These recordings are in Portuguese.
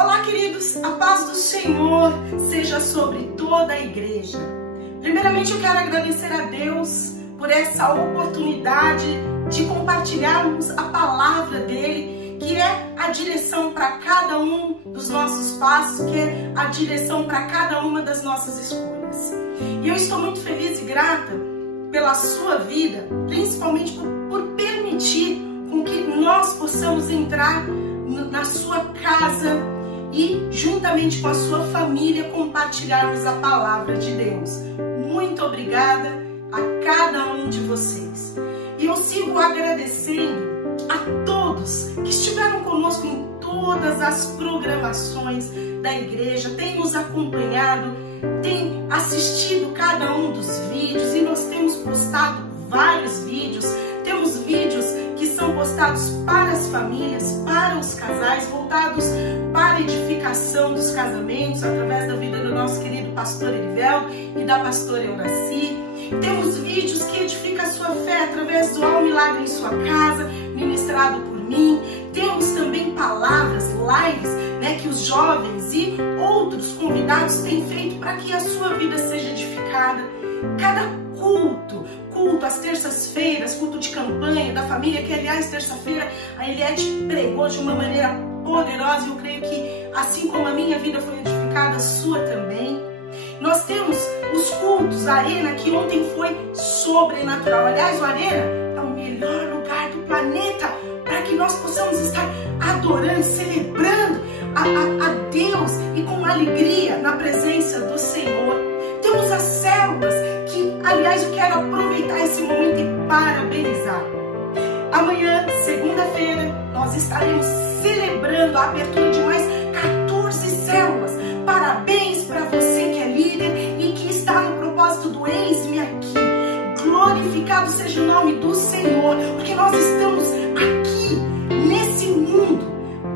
Olá, queridos, a paz do Senhor seja sobre toda a igreja. Primeiramente, eu quero agradecer a Deus por essa oportunidade de compartilharmos a palavra dele, que é a direção para cada um dos nossos passos, que é a direção para cada uma das nossas escolhas. E eu estou muito feliz e grata pela sua vida, principalmente por permitir com que nós possamos entrar na sua casa e, juntamente com a sua família, compartilharmos a palavra de Deus. Muito obrigada a cada um de vocês. E eu sigo agradecendo a todos que estiveram conosco em todas as programações da igreja, têm nos acompanhado, têm assistido cada um dos vídeos, e nós temos postado vários vídeos. Temos vídeos que são postados para as famílias, para os casais, voltados para a edificação dos casamentos, através da vida do nosso querido pastor Eriveldo e da pastora Euraci. Temos vídeos que edificam a sua fé através do Ao Milagre em Sua Casa, ministrado por mim. Temos também palavras, lives, que os jovens e outros convidados têm feito para que a sua vida seja edificada. Cada culto às terças-feiras, culto de campanha da família, que aliás, terça-feira, a Eliette pregou de uma maneira poderosa, e eu creio que assim como a minha vida foi edificada, a sua também. Nós temos os cultos, a Arena, que ontem foi sobrenatural. Aliás, o Arena é o melhor lugar do planeta para que nós possamos estar adorando, celebrando a Deus e com alegria na presença do Senhor. Temos as células, que, aliás, eu quero aproveitar esse momento e parabenizar. Amanhã, segunda-feira, nós estaremos celebrando a abertura de mais 14 células. Parabéns para você que é líder e que está no propósito do Eis-me Aqui. Glorificado seja o nome do Senhor, porque nós estamos aqui, nesse mundo,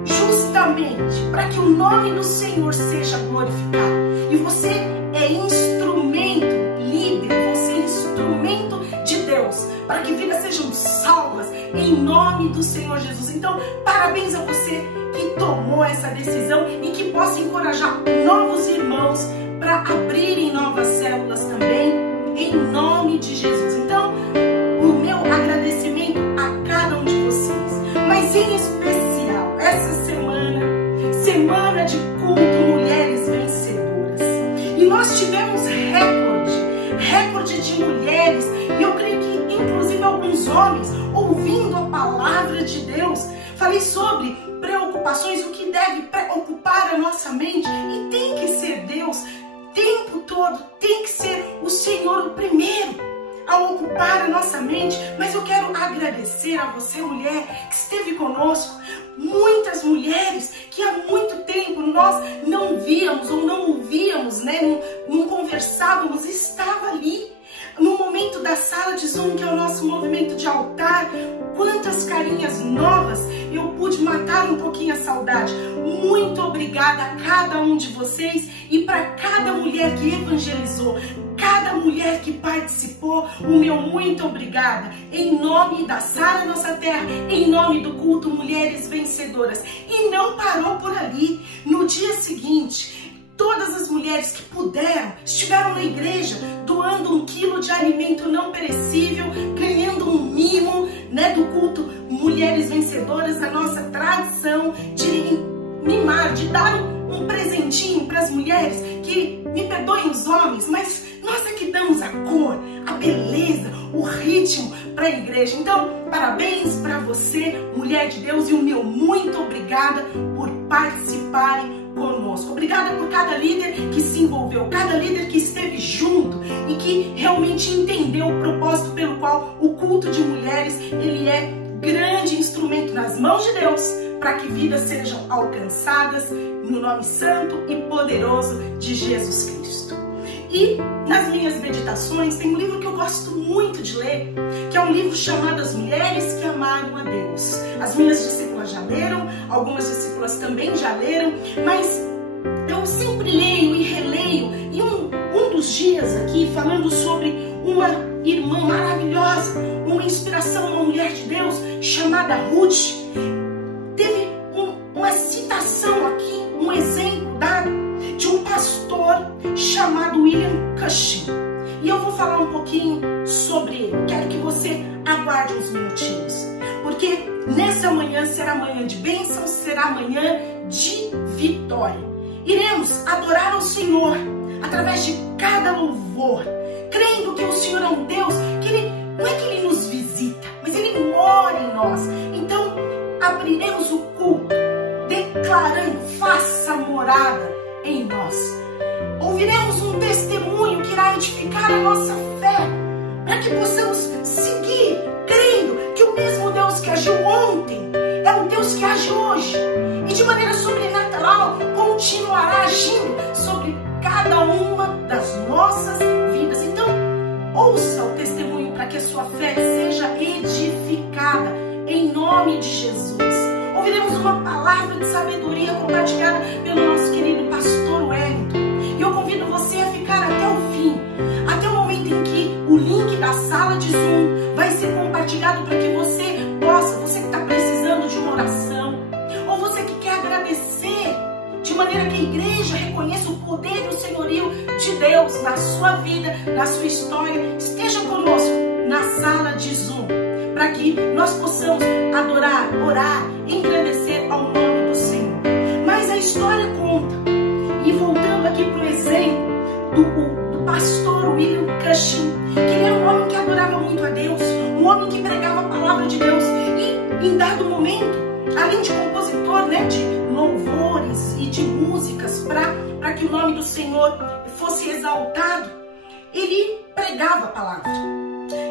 justamente para que o nome do Senhor seja glorificado. E você é instrumento, líder, você é instrumento de Deus, para que vidas sejam salvas em nome do Senhor Jesus. Então, parabéns a você que tomou essa decisão e que possa encorajar novos irmãos para abrirem novas células também, em nome de Jesus. Então, o meu agradecimento a cada um de vocês, mas em especial essa semana de culto Mulheres Vencedoras. E nós tivemos recorde de mulheres, e eu creio que inclusive alguns homens ouvindo a palavra de Deus. Falei sobre preocupações, o que deve preocupar a nossa mente, e tem que ser Deus o tempo todo, tem que ser o Senhor o primeiro a ocupar a nossa mente. Mas eu quero agradecer a você, mulher, que esteve conosco. Muitas mulheres que há muito tempo nós não víamos ou não ouvíamos, não conversávamos, estava ali no momento da sala de Zoom, que é o nosso movimento de altar. Quantas carinhas novas, eu pude matar um pouquinho a saudade. Muito obrigada a cada um de vocês, e para cada mulher que evangelizou, cada mulher que participou, o meu muito obrigada, em nome da Sara Nossa Terra, em nome do culto Mulheres Vencedoras. E não parou por ali. No dia seguinte, todas as mulheres que puderam estiveram na igreja doando 1 quilo de alimento não perecível, ganhando um mimo, do culto Mulheres Vencedoras, a nossa tradição de mimar, de dar um presentinho para as mulheres, que, me perdoem os homens, mas nós é que damos a cor, a beleza, o ritmo para a igreja. Então, parabéns para você, mulher de Deus, e o meu muito obrigada por participarem conosco. Obrigada por cada líder que se envolveu, cada líder que esteve junto e que realmente entendeu o propósito pelo qual o culto de mulheres, ele é grande instrumento nas mãos de Deus, para que vidas sejam alcançadas no nome santo e poderoso de Jesus Cristo. E nas minhas meditações tem um livro que eu gosto muito de ler, que é um livro chamado As Mulheres que Amaram a Deus. As minhas discípulas já leram, algumas discípulas também já leram, mas eu sempre leio e releio. E um dos dias aqui, falando sobre uma irmã maravilhosa, uma inspiração, uma mulher de Deus chamada Ruth, teve uma citação aqui, um exemplo chamado William Cushing. E eu vou falar um pouquinho sobre ele. Quero que você aguarde uns minutinhos, porque nessa manhã será manhã de bênção, será manhã de vitória. Iremos adorar ao Senhor através de cada louvor, crendo que o Senhor é um Deus que Ele, não é que Ele nos visita, mas Ele mora em nós. Então, abriremos o culto declarando: faça morada em nós. Ouviremos um testemunho que irá edificar a nossa fé, para que possamos seguir crendo que o mesmo Deus que agiu ontem é o Deus que age hoje e de maneira sobrenatural continuará agindo sobre cada uma das nossas vidas. Então, ouça o testemunho para que a sua fé seja edificada em nome de Jesus. Ouviremos uma palavra de sabedoria compartilhada pelo nosso querido pastor Wellington. E eu convido você a ficar até o fim, até o momento em que o link da sala de Zoom vai ser compartilhado para que você possa, você que está precisando de uma oração, ou você que quer agradecer, de maneira que a igreja reconheça o poder e o senhorio de Deus na sua vida, na sua história, esteja conosco na sala de Zoom, para que nós possamos adorar, orar, engrandecer ao nome do Senhor. Mas a história conta, e voltando aqui para o exemplo do pastor William Cushing, que ele era um homem que adorava muito a Deus, um homem que pregava a palavra de Deus, e em dado momento, além de compositor, né, de louvores e de músicas para que o nome do Senhor fosse exaltado, ele pregava a palavra.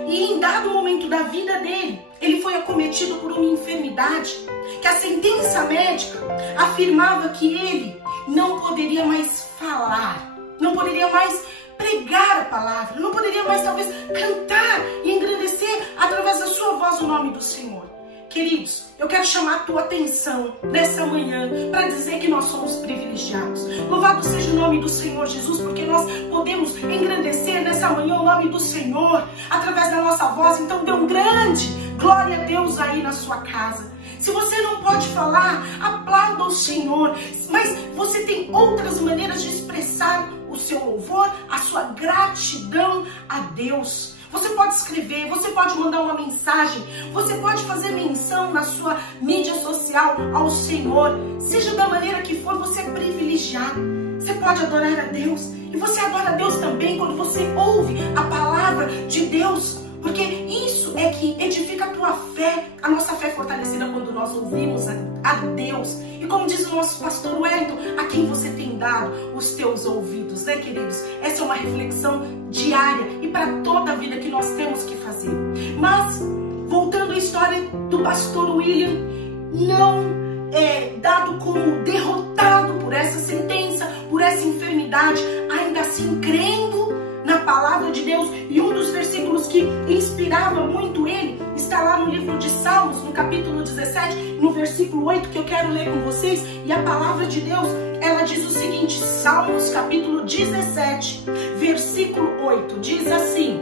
E em dado momento da vida dele, ele foi acometido por uma enfermidade, que a sentença médica afirmava que ele não poderia mais falar, não poderia mais pregar a palavra, não poderia mais talvez cantar e engrandecer através da sua voz o nome do Senhor. Queridos, eu quero chamar a tua atenção nessa manhã para dizer que nós somos privilegiados. Louvado seja o nome do Senhor Jesus, porque nós podemos engrandecer nessa manhã o nome do Senhor através da nossa voz. Então dê um grande glória a Deus aí na sua casa. Se você não pode falar, aplauda o Senhor, mas você tem outras maneiras de expressar o seu louvor, a sua gratidão a Deus. Você pode escrever, você pode mandar uma mensagem, você pode fazer menção na sua mídia social ao Senhor. Seja da maneira que for, você é privilegiado. Você pode adorar a Deus. E você adora a Deus também quando você ouve a palavra de Deus. Porque isso é que edifica a tua fé, a nossa fé é fortalecida quando nós ouvimos a Deus. E como diz o nosso pastor Wellington, a quem você tem dado os teus ouvidos, né, queridos? Essa é uma reflexão diária e para toda a vida que nós temos que fazer. Mas, voltando à história do pastor William, não é dado como derrotado por essa sentença, por essa enfermidade, ainda assim crendo na palavra de Deus. E um dos versículos que inspirava muito ele está lá no livro de Salmos, no capítulo 17, no versículo 8, que eu quero ler com vocês. E a palavra de Deus, ela diz o seguinte: Salmos capítulo 17, versículo 8, diz assim: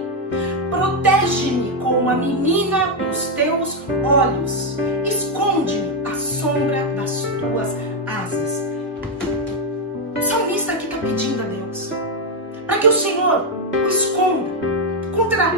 protege-me como a menina dos teus olhos, esconde-me à sombra das tuas asas. O salmista aqui está pedindo a Deus para que o Senhor o esconda contra,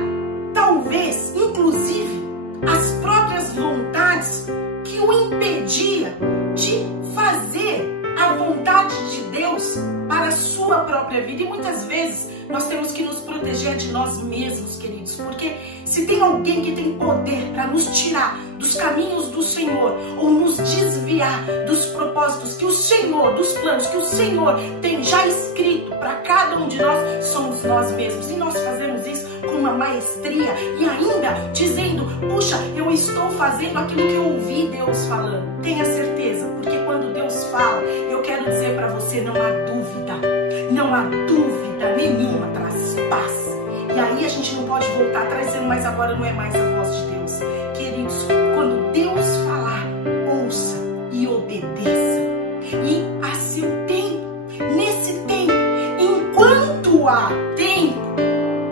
talvez, inclusive, as próprias vontades que o impedia de fazer a vontade de Deus para a sua própria vida. E muitas vezes nós temos que nos proteger de nós mesmos, queridos, porque se tem alguém que tem poder para nos tirar dos caminhos do Senhor ou nos desviar dos propósitos que o Senhor, dos planos que o Senhor tem já escrito para cada um de nós, somos nós mesmos. E nós fazemos isso com uma maestria e ainda dizendo: puxa, eu estou fazendo aquilo que eu ouvi Deus falando. Tenha certeza, porque quando Deus fala, eu quero dizer para você, não há dúvida nenhuma, traz paz. E aí a gente não pode voltar atrás dizendo: mas agora não é mais a voz de Deus. Queridos, quando Deus falar, ouça e obedeça. E a seu tempo, nesse tempo, enquanto há tempo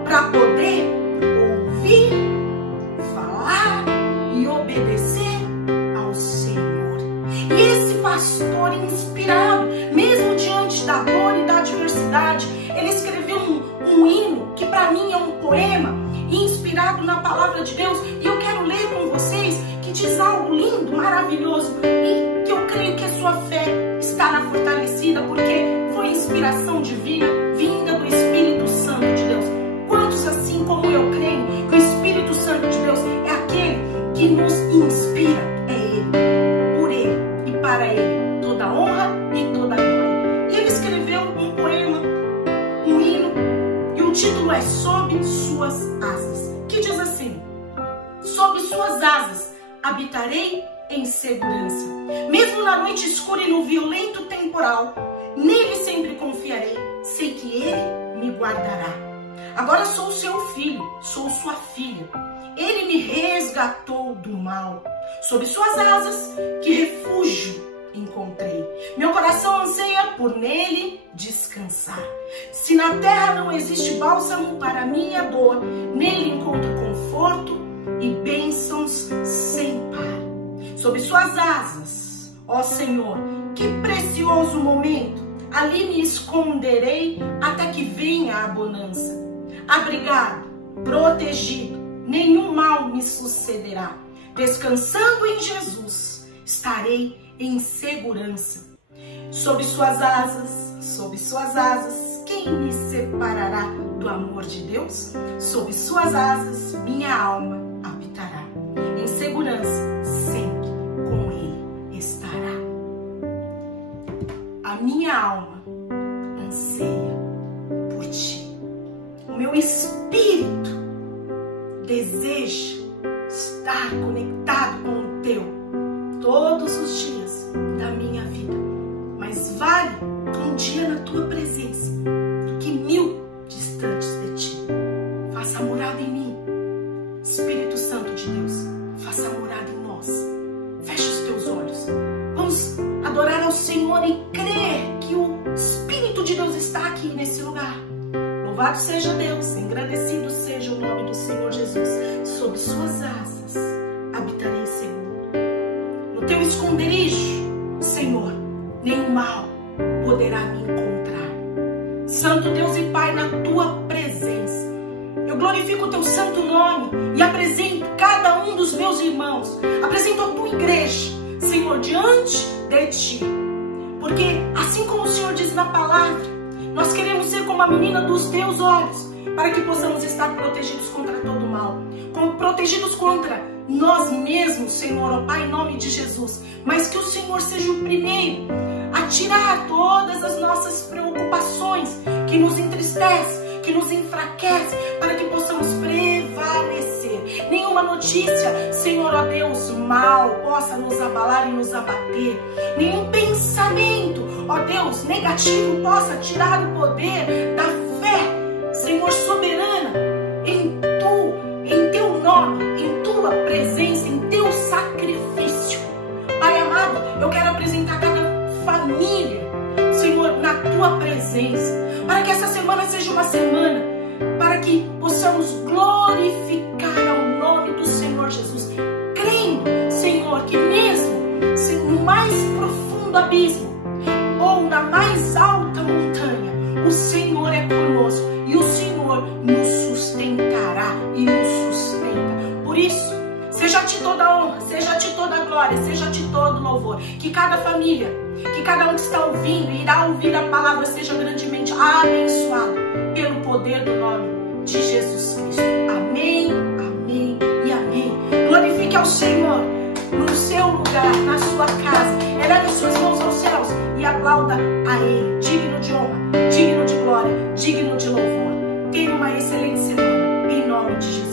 para poder ouvir, falar e obedecer ao Senhor. E esse pastor inspirado, mesmo diante da dor e da adversidade, ele escreveu um hino que para mim é um poema inspirado na palavra de Deus, e eu quero ler com vocês, que diz algo lindo, maravilhoso, e que eu creio que a sua fé estará fortalecida, porque foi inspiração divina, vinda do Espírito Santo de Deus. Quantos, assim como eu, creem que o Espírito Santo de Deus é aquele que nos inspira? É Ele, por Ele e para Ele, toda honra e toda glória. E ele escreveu um poema, um hino, e o título é Sob Suas Asas, que diz assim: sob suas asas habitarei em segurança, mesmo na noite escura e no violento temporal, nele sempre confiarei, sei que ele me guardará. Agora sou seu filho, sou sua filha, ele me resgatou do mal, sob suas asas que refúgio encontrei, meu coração anseia por nele descansar. Se na terra não existe bálsamo para minha dor, nele encontro conforto e bênçãos sem par. Sob suas asas, ó Senhor, que precioso momento, ali me esconderei até que venha a bonança. Abrigado, protegido, nenhum mal me sucederá. Descansando em Jesus, estarei em segurança. Sob suas asas, quem me separará do amor de Deus? Sob suas asas, minha alma habitará. Em segurança, sempre com Ele estará. A minha alma anseia por ti. O meu espírito deseja estar conectado com o teu todos os dias da minha vida. Mas vale um dia na tua presença do que 1000 distantes de ti. Faça morada em mim, Espírito Santo de Deus, faça morada em nós. Feche os teus olhos. Vamos adorar ao Senhor e crer que o Espírito de Deus está aqui nesse lugar. Louvado seja Deus, engrandecido seja o nome do Senhor Jesus. Sob suas asas habitarei seguro. No teu esconderijo, Senhor, nenhum mal poderá me encontrar. Santo Deus e Pai, na tua presença, eu glorifico o teu santo nome e apresento cada um dos meus irmãos, apresento a tua igreja, Senhor, diante de ti. Porque assim como o Senhor diz na palavra, nós queremos ser como a menina dos teus olhos, para que possamos estar protegidos contra todo mal, protegidos contra nós mesmos, Senhor, ó Pai, em nome de Jesus. Mas que o Senhor seja o primeiro a tirar todas as nossas preocupações que nos entristecem, que nos enfraquecem, para que possamos prevalecer. Nenhuma notícia, Senhor, ó Deus, mal possa nos abalar e nos abater. Nenhum pensamento, ó Deus, negativo possa tirar o poder da fé, Senhor, soberana, em teu nome, em tua presença, em teu sacrifício. Pai amado, eu quero apresentar cada família, Senhor, na tua presença, para que essa semana seja uma semana para que possamos glorificar ao nome do Senhor Jesus, crendo, Senhor, que mesmo no mais profundo abismo ou na mais alta montanha, o Senhor é conosco e o Senhor nos sustentará e nos sustenta. Por isso, seja a ti toda a honra, seja a ti toda a glória, seja a ti todo o louvor. Que cada família, que cada um que está ouvindo e irá ouvir a palavra seja grandemente abençoado pelo poder do nome de Jesus Cristo. Amém, amém e amém. Glorifique ao Senhor no seu lugar, na sua casa. Eleve suas mãos aos céus e aplauda a Ele. Digno de honra, digno de glória, digno de louvor. Tenha uma excelente semana, em nome de Jesus.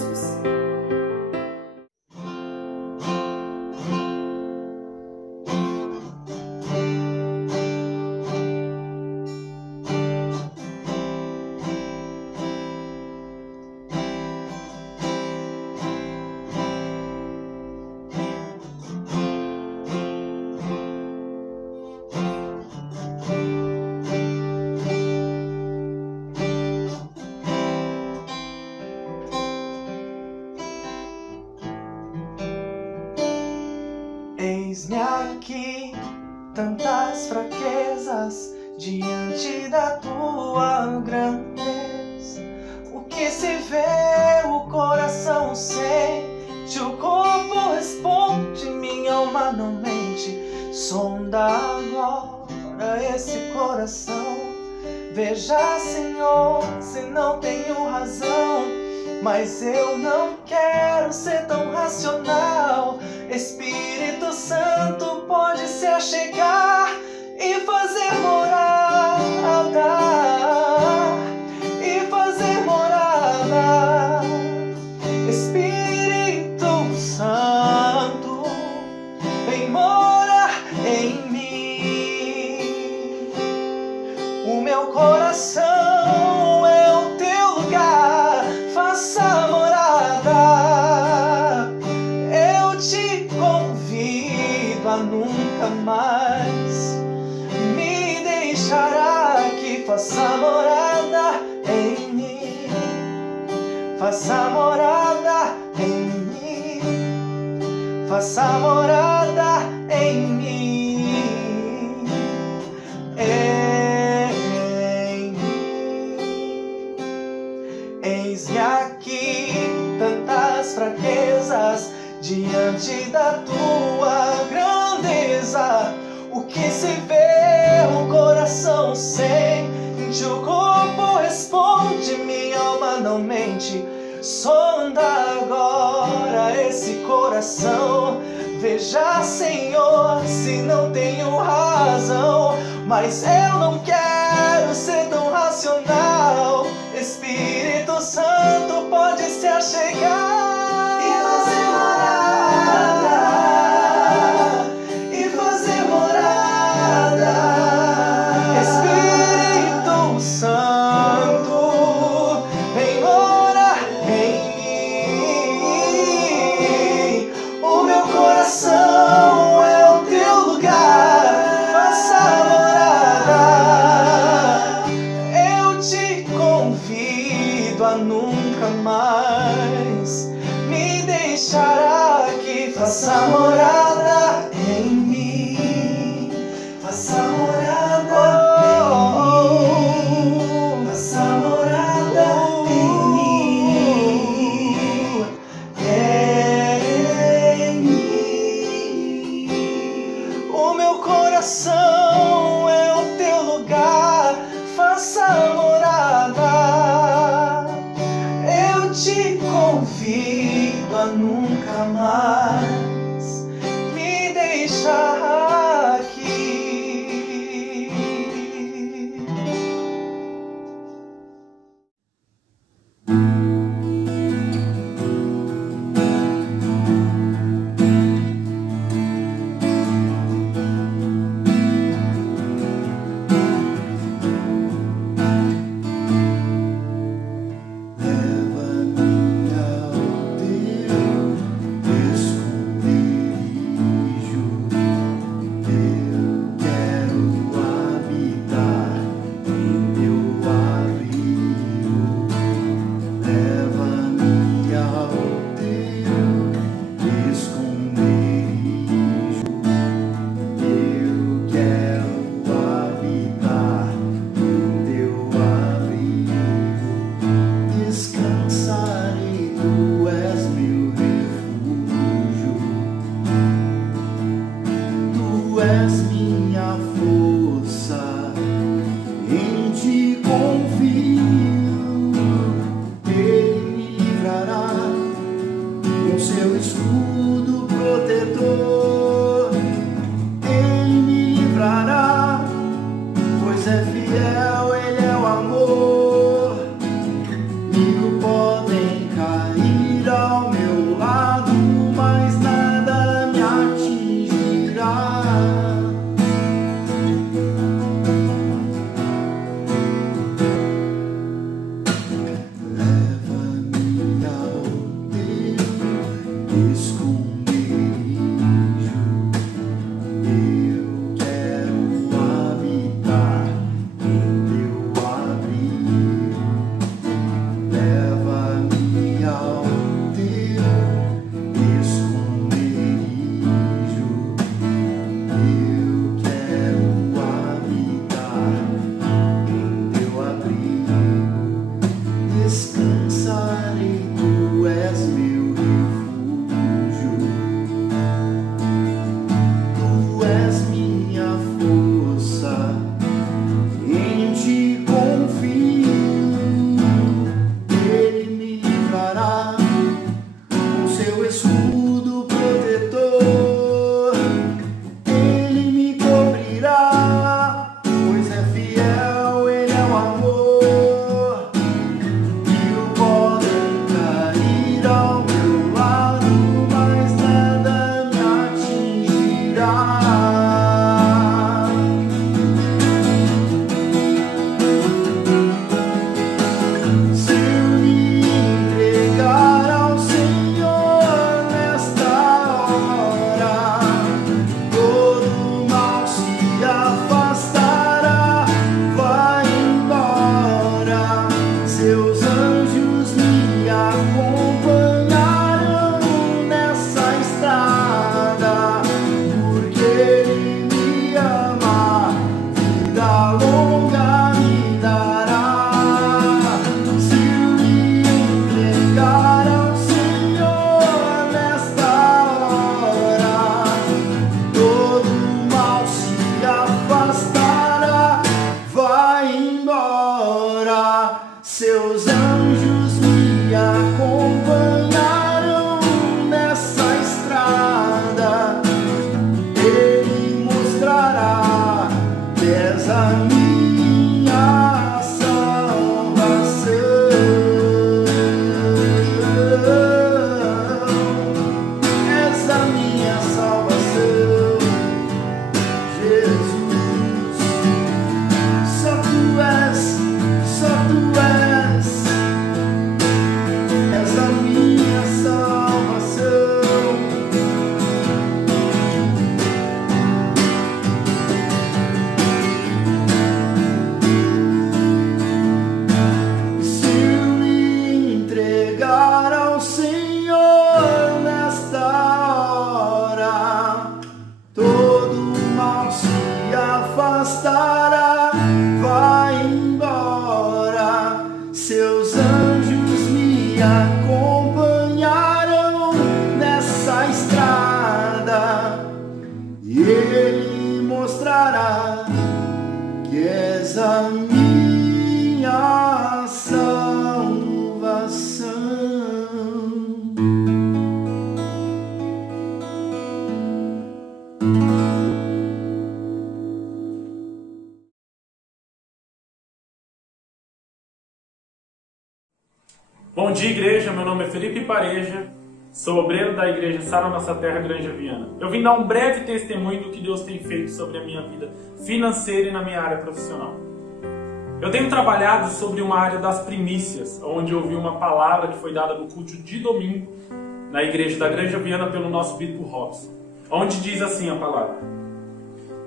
Eis-me aqui, tantas fraquezas diante da tua grandeza. que se vê, o coração sente, o corpo responde, minha alma não mente. Sonda agora esse coração, veja, Senhor, se não tenho razão, mas eu não quero ser tão racional. Espírito Santo pode se achegar e fazer morada, e fazer morada. Espírito Santo, vem morar em mim. O meu coração é o teu lugar, faça morada. Eu te convido a nunca mais me deixar aqui. Faça morada em mim, faça morada em mim, faça morada em mim, em mim. Eis-me aqui, tantas fraquezas diante da tua grandeza. O que se vê, o coração sente, o corpo responde, minha alma não mente. Sonda agora esse coração, veja, Senhor, se não tenho razão, mas eu não quero ser tão racional. Espírito Santo pode se achegar e fazer morada, e fazer morada. Espírito Santo, vem morar em mim. O meu coração é o teu lugar, faça morada. Eu te convido a nunca mais és a minha salvação, és a minha salvação, Jesus. Só tu és a minha salvação. Se eu me entregar ao Senhor nesta hora, todo mal se afastará, vai embora. Seus anjos me acompanharão nessa estrada, e Ele mostrará que és a minha salvação. Bom dia, igreja. Meu nome é Felipe Pareja, sou obreiro da igreja Sara Nossa Terra, Granja Viana. Eu vim dar um breve testemunho do que Deus tem feito sobre a minha vida financeira e na minha área profissional. Eu tenho trabalhado sobre uma área das primícias, onde eu ouvi uma palavra que foi dada no culto de domingo na igreja da Granja Viana pelo nosso bispo Robson, onde diz assim a palavra,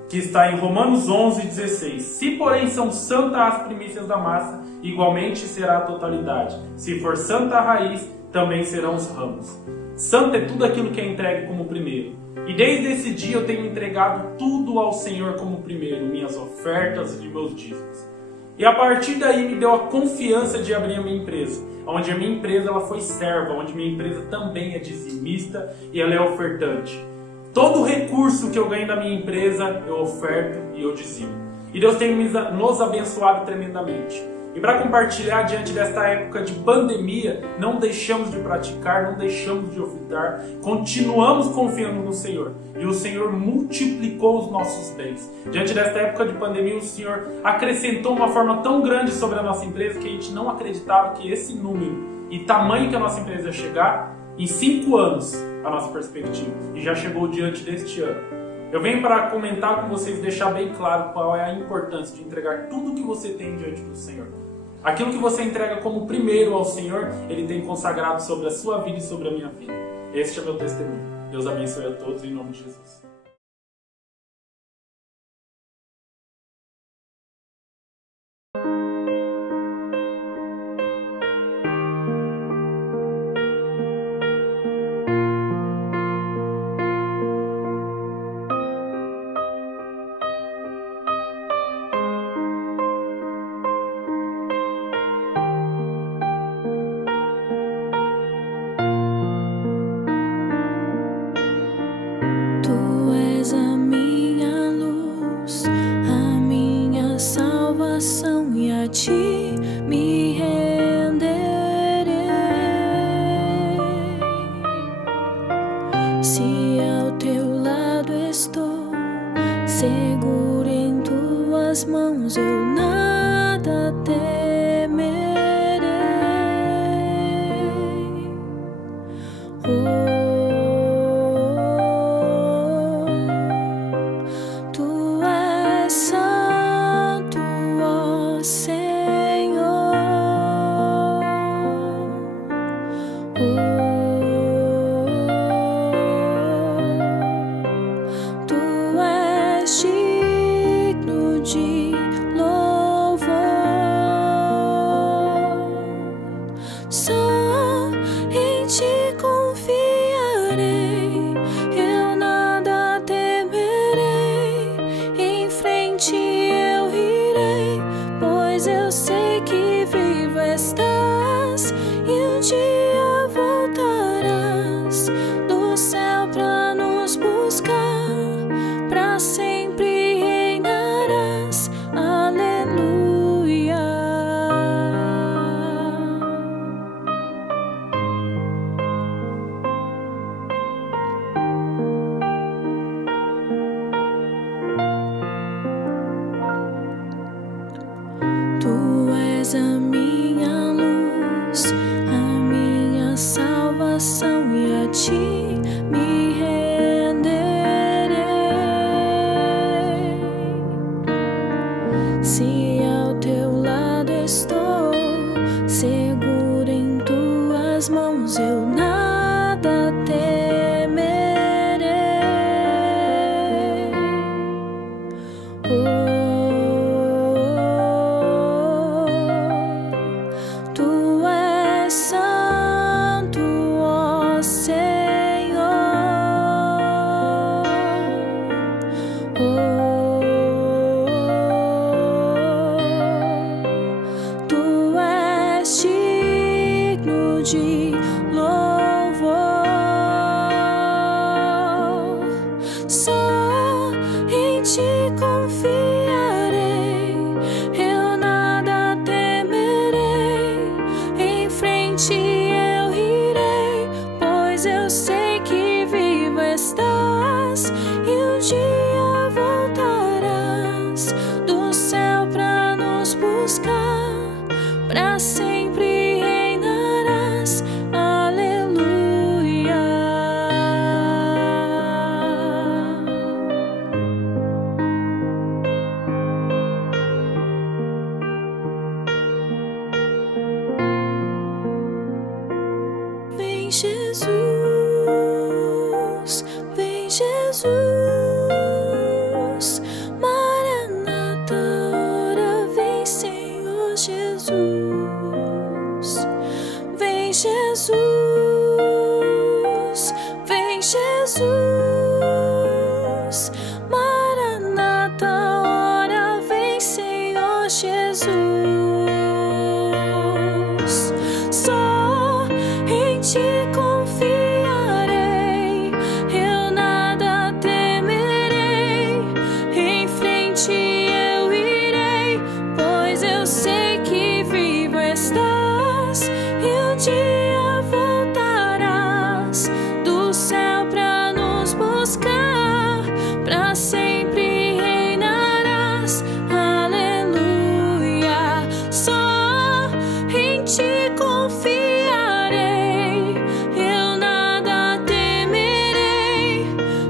que está em Romanos 11:16. Se, porém, são santas as primícias da massa, igualmente será a totalidade. Se for santa a raiz, também serão os ramos. Santo é tudo aquilo que é entregue como primeiro. E desde esse dia eu tenho entregado tudo ao Senhor como primeiro, minhas ofertas e meus dízimos. E a partir daí me deu a confiança de abrir a minha empresa, onde a minha empresa ela foi serva, onde minha empresa também é dizimista e ela é ofertante. Todo recurso que eu ganho da minha empresa, eu oferto e eu dizimo. E Deus tem nos abençoado tremendamente. E para compartilhar diante desta época de pandemia, não deixamos de praticar, não deixamos de ofertar, continuamos confiando no Senhor. E o Senhor multiplicou os nossos bens. Diante desta época de pandemia, o Senhor acrescentou uma forma tão grande sobre a nossa empresa que a gente não acreditava que esse número e tamanho que a nossa empresa ia chegar em 5 anos, a nossa perspectiva. E já chegou diante deste ano. Eu venho para comentar com vocês, deixar bem claro qual é a importância de entregar tudo que você tem diante do Senhor. Aquilo que você entrega como primeiro ao Senhor, Ele tem consagrado sobre a sua vida e sobre a minha vida. Este é meu testemunho. Deus abençoe a todos em nome de Jesus. Seguro em tuas mãos, eu nada temerei. Tu és santo, ó Senhor. Tu és digno de louvor. Só em ti confiarei, eu nada temerei. Em frente eu irei, pois eu sei que vivo estás e um dia voltarás do céu pra nos buscar. Pra sempre reinarás, aleluia. és a minha luz, a minha salvação, e a ti me renderei. Se ao teu lado estou, seguro em tuas mãos, eu nada temerei. Tu és santo, ó Senhor. Tu és digno de louvor. Só em ti confiarei, eu nada temerei. Em frente eu irei, pois eu sei que vivo estás, e um dia voltarás do céu pra nos buscar. Pra sempre reinarás, aleluia. Vem Jesus, vem Jesus, Maranata, ora vem Senhor Jesus. Vem Jesus, vem Jesus, Maranata, ora vem Senhor Jesus. Só em ti confiarei, eu nada temerei. Em frente eu irei, pois eu sei que vivo estás, e um dia voltarás do céu pra nos buscar. Pra sempre reinarás, aleluia. Só em ti confiarei, eu nada temerei.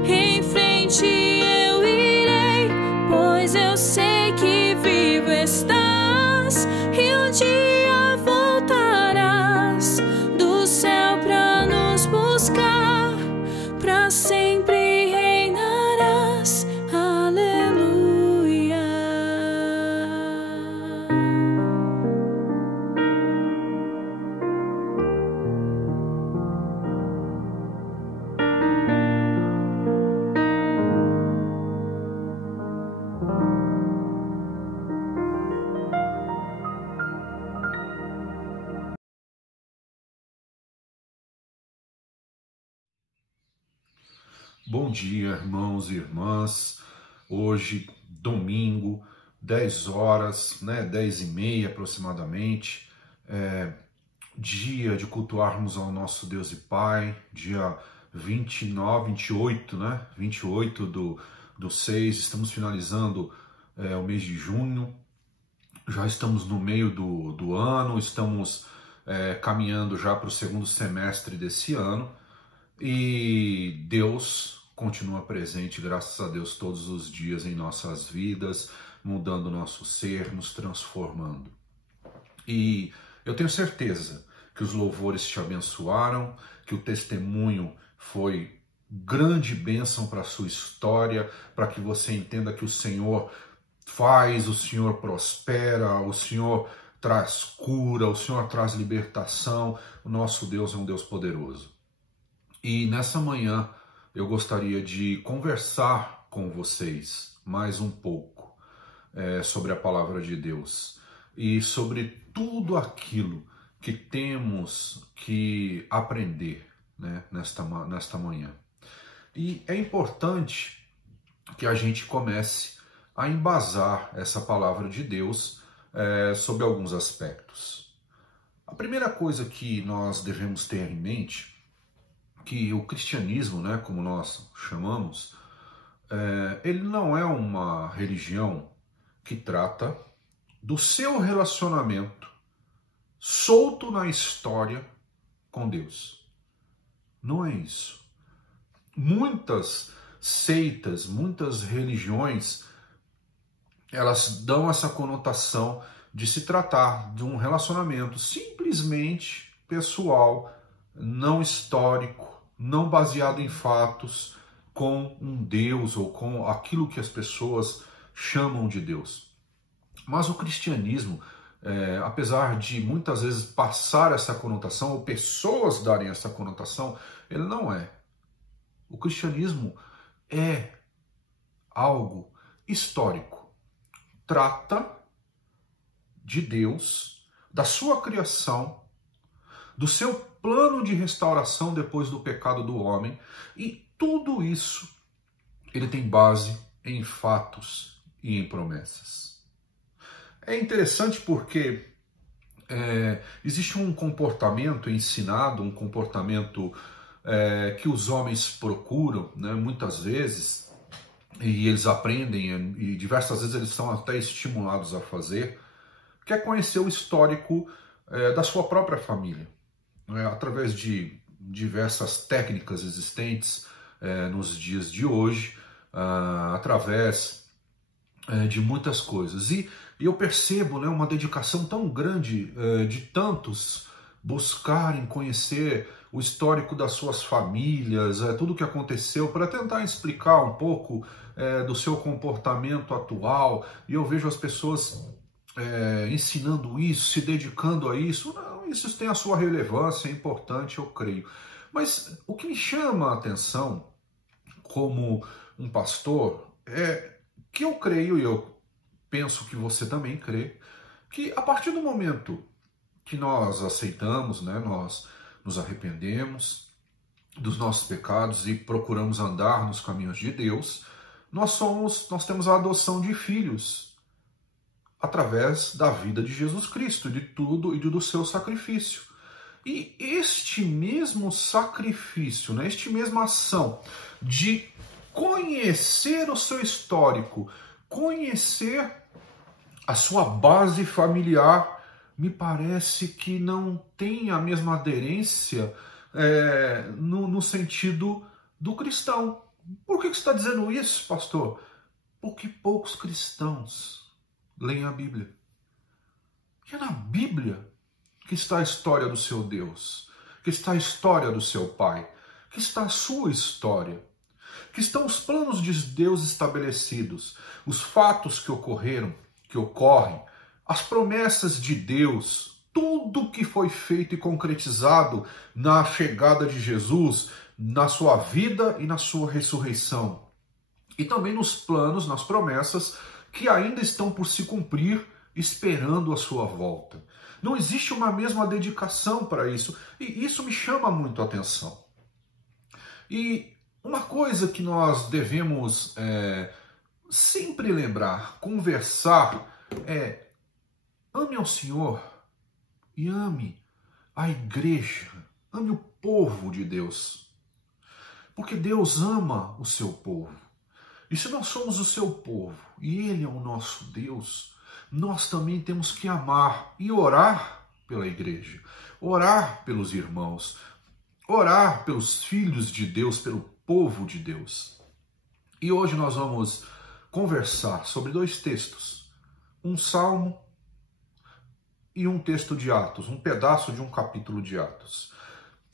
Em frente eu irei, pois eu sei que vivo estás, e um dia voltarás do céu pra nos buscar. Pra sempre reinarás, aleluia. Bom dia, irmãos e irmãs. Hoje, domingo, 10 horas, 10h30 aproximadamente, dia de cultuarmos ao nosso Deus e Pai, dia 28 do 6, estamos finalizando o mês de junho, já estamos no meio do ano, estamos caminhando já para o segundo semestre desse ano, e Deus continua presente, graças a Deus, todos os dias em nossas vidas, mudando o nosso ser, nos transformando. E eu tenho certeza que os louvores te abençoaram, que o testemunho foi grande bênção para a sua história, para que você entenda que o Senhor faz, o Senhor prospera, o Senhor traz cura, o Senhor traz libertação. O nosso Deus é um Deus poderoso. E nessa manhã eu gostaria de conversar com vocês mais um pouco sobre a palavra de Deus e sobre tudo aquilo que temos que aprender, nesta manhã. E é importante que a gente comece a embasar essa palavra de Deus sobre alguns aspectos. A primeira coisa que nós devemos ter em mente, que o cristianismo, como nós chamamos, ele não é uma religião que trata do seu relacionamento solto na história com Deus. Não é isso. Muitas seitas, muitas religiões, elas dão essa conotação de se tratar de um relacionamento simplesmente pessoal, não histórico, não baseado em fatos, com um Deus ou com aquilo que as pessoas chamam de Deus. Mas o cristianismo, apesar de muitas vezes passar essa conotação, ou pessoas darem essa conotação, ele não é. O cristianismo é algo histórico. Trata de Deus, da sua criação, do seu plano de restauração depois do pecado do homem, e tudo isso ele tem base em fatos e em promessas. É interessante porque existe um comportamento ensinado, um comportamento que os homens procuram, né, muitas vezes, e eles aprendem, e diversas vezes eles são até estimulados a fazer, que é conhecer o histórico da sua própria família, né, através de diversas técnicas existentes nos dias de hoje, através de muitas coisas. E eu percebo, né, uma dedicação tão grande de tantos buscarem conhecer o histórico das suas famílias, tudo o que aconteceu, para tentar explicar um pouco do seu comportamento atual. E eu vejo as pessoas ensinando isso, se dedicando a isso. Não, isso tem a sua relevância, é importante, eu creio. Mas o que me chama a atenção como um pastor é que eu creio, e eu penso que você também crê, que a partir do momento que nós aceitamos, né, nós nos arrependemos dos nossos pecados e procuramos andar nos caminhos de Deus, nós temos a adoção de filhos através da vida de Jesus Cristo, de tudo e do seu sacrifício. E este mesmo sacrifício, né, esta mesma ação de conhecer o seu histórico, conhecer a sua base familiar, me parece que não tem a mesma aderência no sentido do cristão. Por que você está dizendo isso, pastor? Porque poucos cristãos leem a Bíblia. E é na Bíblia que está a história do seu Deus, que está a história do seu Pai, que está a sua história, que estão os planos de Deus estabelecidos, os fatos que ocorreram, que ocorrem, as promessas de Deus, tudo que foi feito e concretizado na chegada de Jesus, na sua vida e na sua ressurreição. E também nos planos, nas promessas que ainda estão por se cumprir, esperando a sua volta. Não existe uma mesma dedicação para isso, e isso me chama muito a atenção. E uma coisa que nós devemos sempre lembrar, conversar, ame ao Senhor e ame a igreja, ame o povo de Deus. Porque Deus ama o seu povo. E se nós somos o seu povo e Ele é o nosso Deus, nós também temos que amar e orar pela igreja, orar pelos irmãos, orar pelos filhos de Deus, pelo povo de Deus. E hoje nós vamos conversar sobre dois textos, um salmo e um texto de Atos, um pedaço de um capítulo de Atos,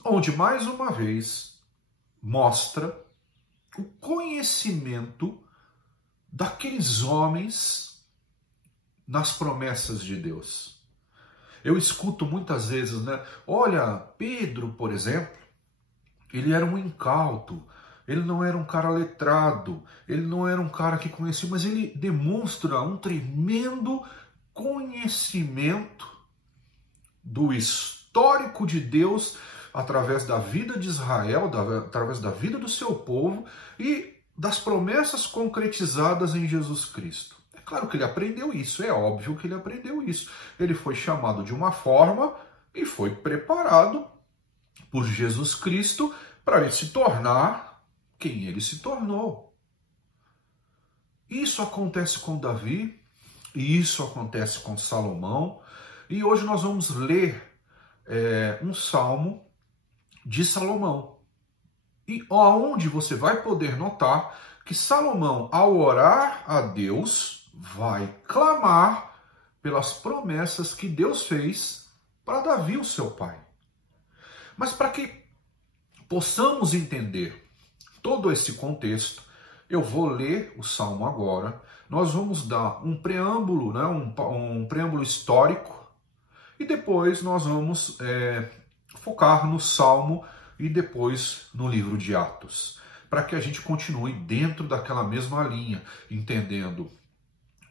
onde mais uma vez mostra o conhecimento daqueles homens nas promessas de Deus. Eu escuto muitas vezes, né? Olha, Pedro, por exemplo, ele era um incauto, ele não era um cara letrado, ele não era um cara que conhecia, mas ele demonstra um tremendo conhecimento do histórico de Deus através da vida de Israel, através da vida do seu povo e das promessas concretizadas em Jesus Cristo. É claro que ele aprendeu isso, é óbvio que ele aprendeu isso. Ele foi chamado de uma forma e foi preparado por Jesus Cristo para ele se tornar quem ele se tornou. Isso acontece com Davi, e isso acontece com Salomão, E hoje nós vamos ler um salmo de Salomão. E onde você vai poder notar que Salomão, ao orar a Deus, vai clamar pelas promessas que Deus fez para Davi, o seu pai. Mas para que possamos entender todo esse contexto, eu vou ler o salmo agora. Nós vamos dar um preâmbulo, né, um preâmbulo histórico, e depois nós vamos focar no salmo e depois no livro de Atos, para que a gente continue dentro daquela mesma linha, entendendo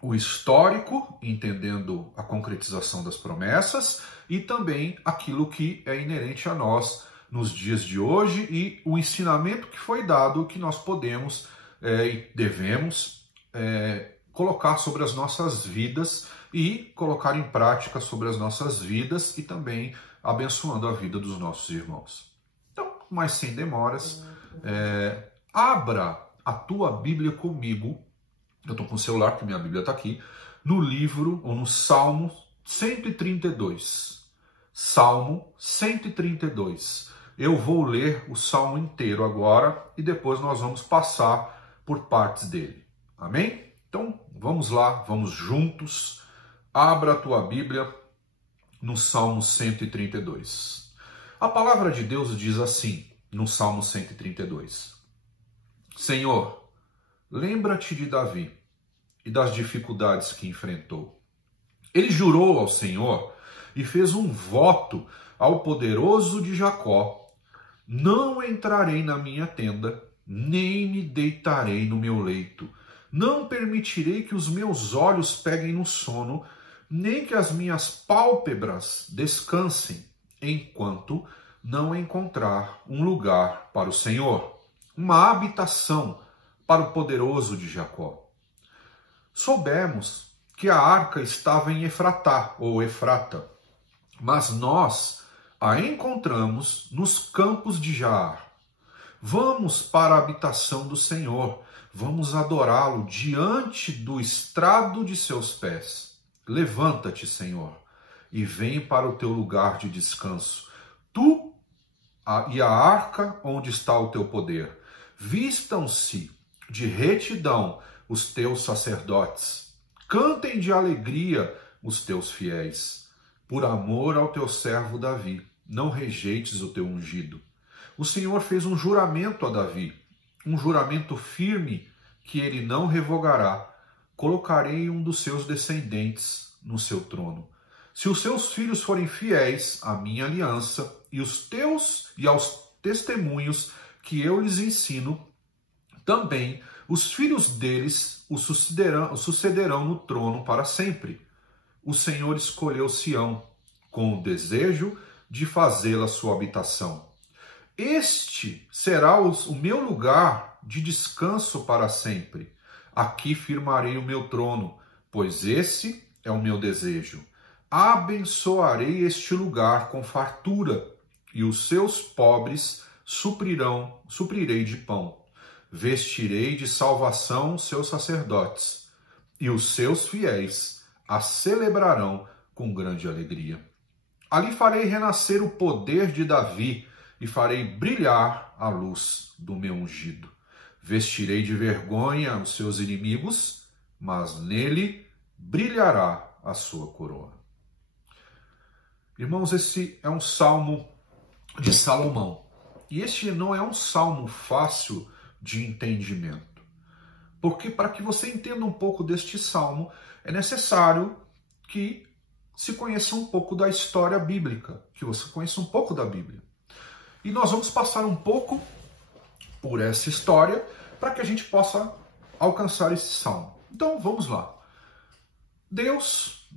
o histórico, entendendo a concretização das promessas e também aquilo que é inerente a nós nos dias de hoje e o ensinamento que foi dado, que nós podemos e devemos colocar sobre as nossas vidas e colocar em prática sobre as nossas vidas e também abençoando a vida dos nossos irmãos. Então, mas sem demoras, abra a tua Bíblia comigo. Eu estou com o celular, porque minha Bíblia está aqui, no livro, ou no Salmo 132. Salmo 132. Eu vou ler o Salmo inteiro agora e depois nós vamos passar por partes dele. Amém? Então, vamos lá, vamos juntos. Abra a tua Bíblia no Salmo 132. A palavra de Deus diz assim, no Salmo 132. Senhor, lembra-te de Davi e das dificuldades que enfrentou. Ele jurou ao Senhor e fez um voto ao poderoso de Jacó: não entrarei na minha tenda, nem me deitarei no meu leito. Não permitirei que os meus olhos peguem no sono, nem que as minhas pálpebras descansem, enquanto não encontrar um lugar para o Senhor, uma habitação para o poderoso de Jacó. Soubemos que a arca estava em Efratá, ou Efrata, mas nós a encontramos nos campos de Jaar. Vamos para a habitação do Senhor, vamos adorá-lo diante do estrado de seus pés. Levanta-te, Senhor, e vem para o teu lugar de descanso, tu e a arca onde está o teu poder. Vistam-se de retidão os teus sacerdotes, cantem de alegria os teus fiéis, por amor ao teu servo Davi, não rejeites o teu ungido. O Senhor fez um juramento a Davi, um juramento firme que ele não revogará. Colocarei um dos seus descendentes no seu trono. Se os seus filhos forem fiéis à minha aliança e aos testemunhos que eu lhes ensino, também os filhos deles o sucederão no trono para sempre. O Senhor escolheu Sião com o desejo de fazê-la sua habitação. Este será o meu lugar de descanso para sempre. Aqui firmarei o meu trono, pois esse é o meu desejo. Abençoarei este lugar com fartura, e os seus pobres suprirei de pão. Vestirei de salvação seus sacerdotes, e os seus fiéis a celebrarão com grande alegria. Ali farei renascer o poder de Davi, e farei brilhar a luz do meu ungido. Vestirei de vergonha os seus inimigos, mas nele brilhará a sua coroa. Irmãos, esse é um salmo de Salomão. E este não é um salmo fácil de entendimento. Porque para que você entenda um pouco deste salmo, é necessário que se conheça um pouco da história bíblica, que você conheça um pouco da Bíblia. E nós vamos passar um pouco por essa história para que a gente possa alcançar esse salmo. Então vamos lá. Deus,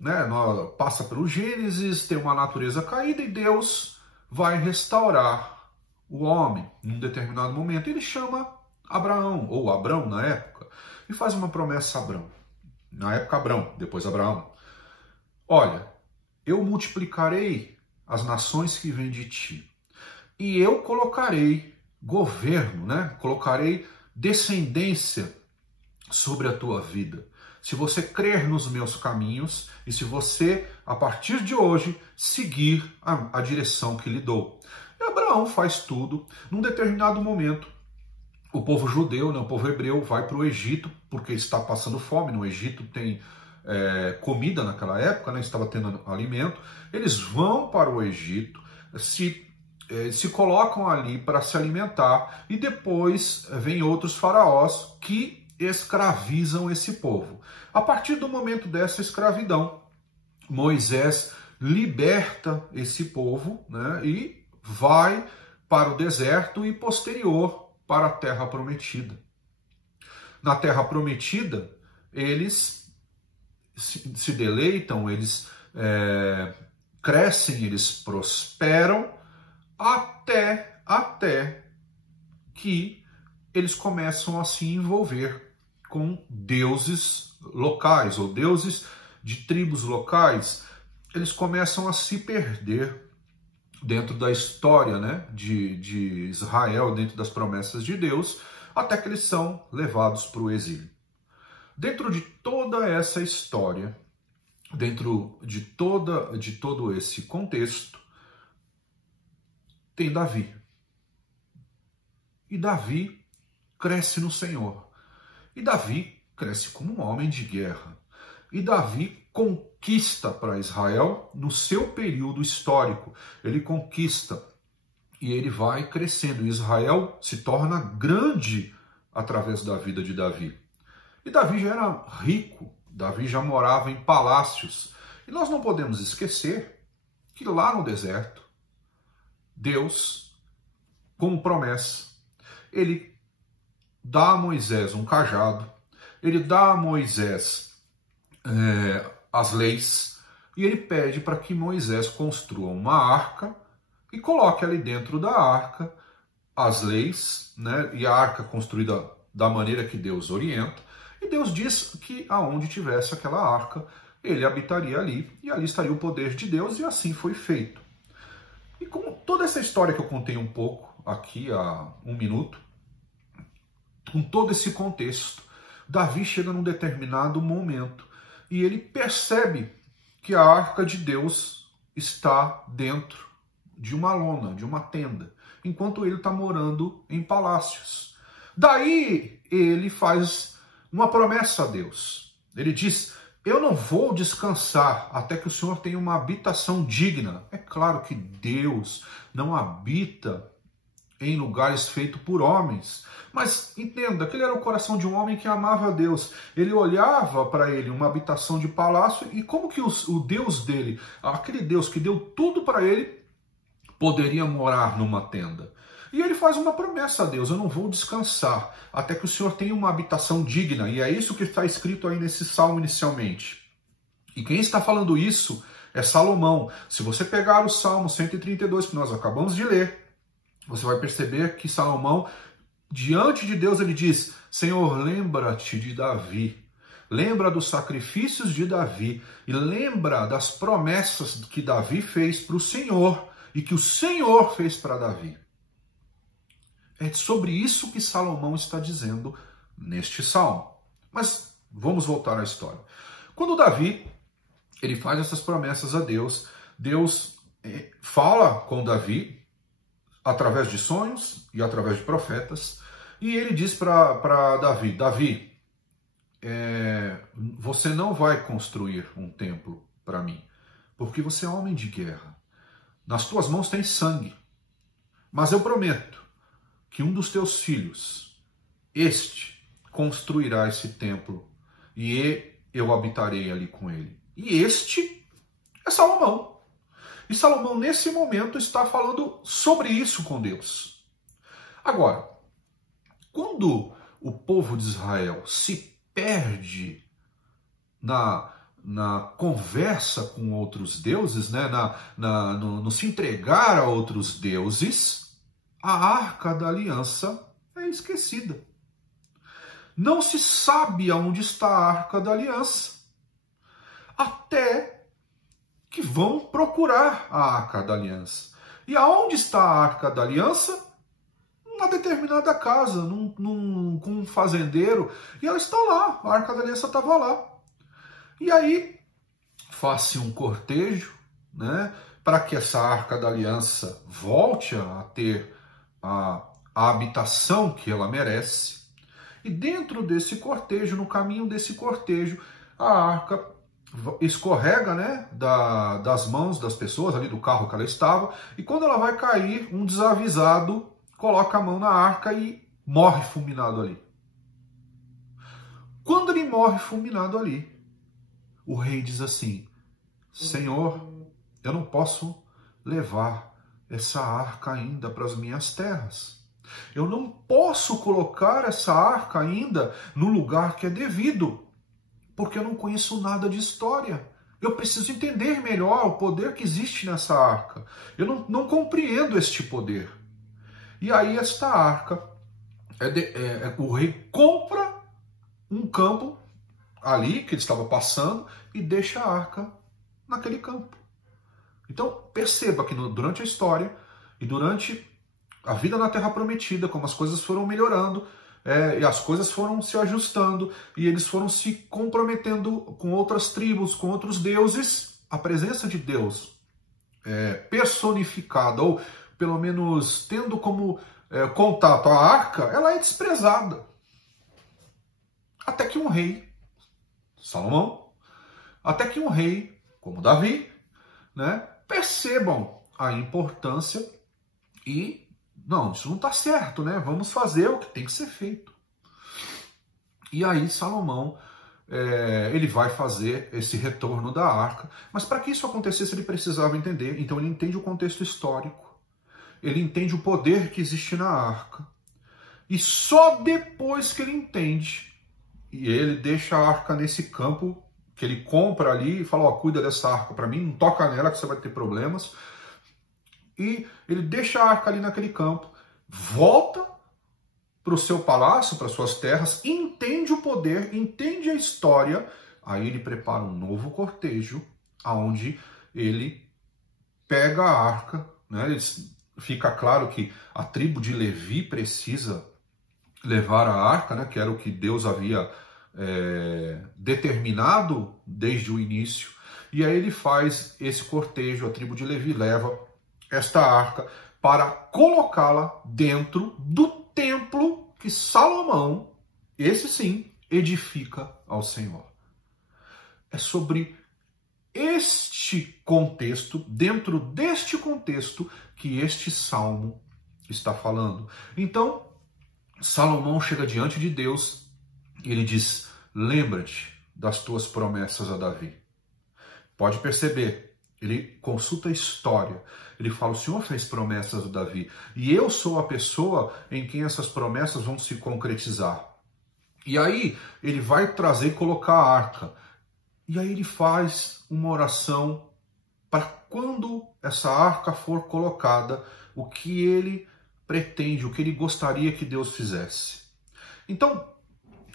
passa pelo Gênesis, tem uma natureza caída e Deus vai restaurar o homem em um determinado momento. Ele chama Abraão, ou Abrão na época, e faz uma promessa a Abrão. Na época Abrão, depois Abraão. Olha, eu multiplicarei as nações que vêm de ti. E eu colocarei governo, colocarei descendência sobre a tua vida. se você crer nos meus caminhos e se você, a partir de hoje, seguir a direção que lhe dou. E Abraão faz tudo. Num determinado momento, o povo judeu, o povo hebreu, vai para o Egito, porque está passando fome. No Egito tem comida naquela época, estava tendo alimento. Eles vão para o Egito, se colocam ali para se alimentar, e depois vem outros faraós que escravizam esse povo. A partir do momento dessa escravidão, Moisés liberta esse povo, e vai para o deserto e posterior para a Terra Prometida. Na Terra Prometida, eles se deleitam, eles crescem, eles prosperam, até que eles começam a se envolver com deuses locais, ou deuses de tribos locais. Eles começam a se perder dentro da história, de Israel, dentro das promessas de Deus, até que eles são levados para o exílio. Dentro de toda essa história, dentro de todo esse contexto, tem Davi. E Davi cresce no Senhor. E Davi cresce como um homem de guerra. E Davi conquista para Israel no seu período histórico. Ele conquista e ele vai crescendo. Israel se torna grande através da vida de Davi. E Davi já era rico, Davi já morava em palácios. E nós não podemos esquecer que lá no deserto, Deus, como promessa, ele dá a Moisés um cajado, ele dá a Moisés as leis, e ele pede para que Moisés construa uma arca e coloque ali dentro da arca as leis, e a arca construída da maneira que Deus orienta. E Deus diz que aonde tivesse aquela arca, ele habitaria ali, e ali estaria o poder de Deus, e assim foi feito. E com toda essa história que eu contei um pouco aqui há um minuto, com todo esse contexto, Davi chega num determinado momento e ele percebe que a arca de Deus está dentro de uma lona, de uma tenda, enquanto ele está morando em palácios. Daí ele faz uma promessa a Deus. Ele diz: eu não vou descansar até que o Senhor tenha uma habitação digna. É claro que Deus não habita em lugares feitos por homens. Mas entenda, aquele era o coração de um homem que amava a Deus. Ele olhava para ele uma habitação de palácio, e como que o Deus dele, aquele Deus que deu tudo para ele, poderia morar numa tenda? E ele faz uma promessa a Deus: eu não vou descansar até que o Senhor tenha uma habitação digna. E é isso que está escrito aí nesse salmo inicialmente. E quem está falando isso é Salomão. Se você pegar o Salmo 132, que nós acabamos de ler, você vai perceber que Salomão, diante de Deus, ele diz: Senhor, lembra-te de Davi. Lembra dos sacrifícios de Davi. E lembra das promessas que Davi fez para o Senhor e que o Senhor fez para Davi. É sobre isso que Salomão está dizendo neste salmo. Mas vamos voltar à história. Quando Davi ele faz essas promessas a Deus, Deus fala com Davi através de sonhos e através de profetas, e ele diz para Davi: Davi, você não vai construir um templo para mim, porque você é homem de guerra. Nas tuas mãos tem sangue, mas eu prometo que um dos teus filhos, este, construirá esse templo, e eu habitarei ali com ele. E este é Salomão. E Salomão, nesse momento, está falando sobre isso com Deus. Agora, quando o povo de Israel se perde na conversa com outros deuses, no se entregar a outros deuses, a Arca da Aliança é esquecida. Não se sabe aonde está a Arca da Aliança, até que vão procurar a Arca da Aliança. E aonde está a Arca da Aliança? Numa determinada casa, com um fazendeiro, e ela está lá, a Arca da Aliança estava lá. E aí faz-se um cortejo, né, para que essa Arca da Aliança volte a ter a habitação que ela merece. E dentro desse cortejo, no caminho desse cortejo, a arca escorrega, né, das mãos das pessoas ali do carro que ela estava, e quando ela vai cair, um desavisado coloca a mão na arca e morre fulminado ali. Quando ele morre fulminado ali, o rei diz assim: Senhor, eu não posso levar essa arca ainda para as minhas terras. Eu não posso colocar essa arca ainda no lugar que é devido, porque eu não conheço nada de história. Eu preciso entender melhor o poder que existe nessa arca. Eu não compreendo este poder. E aí esta arca, o rei compra um campo ali que ele estava passando e deixa a arca naquele campo. Então perceba que durante a história e durante a vida na Terra Prometida, como as coisas foram melhorando, e as coisas foram se ajustando, e eles foram se comprometendo com outras tribos, com outros deuses, a presença de Deus personificada, ou pelo menos tendo como contato a arca, ela é desprezada. Até que um rei, Salomão, até que um rei, como Davi, né, percebam a importância e não, isso não está certo, né? Vamos fazer o que tem que ser feito. E aí Salomão, ele vai fazer esse retorno da arca. Mas para que isso acontecesse, ele precisava entender. Então ele entende o contexto histórico. Ele entende o poder que existe na arca. E só depois que ele entende, e ele deixa a arca nesse campo, que ele compra ali e fala, ó, cuida dessa arca para mim, não toca nela que você vai ter problemas. E ele deixa a arca ali naquele campo, volta para o seu palácio, para suas terras, entende o poder, entende a história, aí ele prepara um novo cortejo, aonde ele pega a arca, né? Fica claro que a tribo de Levi precisa levar a arca, né? Que era o que Deus havia determinado desde o início, e aí ele faz esse cortejo, a tribo de Levi leva esta arca para colocá-la dentro do templo que Salomão, esse sim, edifica ao Senhor. É sobre este contexto, dentro deste contexto, que este salmo está falando. Então, Salomão chega diante de Deus e ele diz, lembra-te das tuas promessas a Davi. Pode perceber, ele consulta a história. Ele fala, o Senhor fez promessas a Davi. E eu sou a pessoa em quem essas promessas vão se concretizar. E aí ele vai trazer e colocar a arca. E aí ele faz uma oração para quando essa arca for colocada, o que ele pretende, o que ele gostaria que Deus fizesse. Então,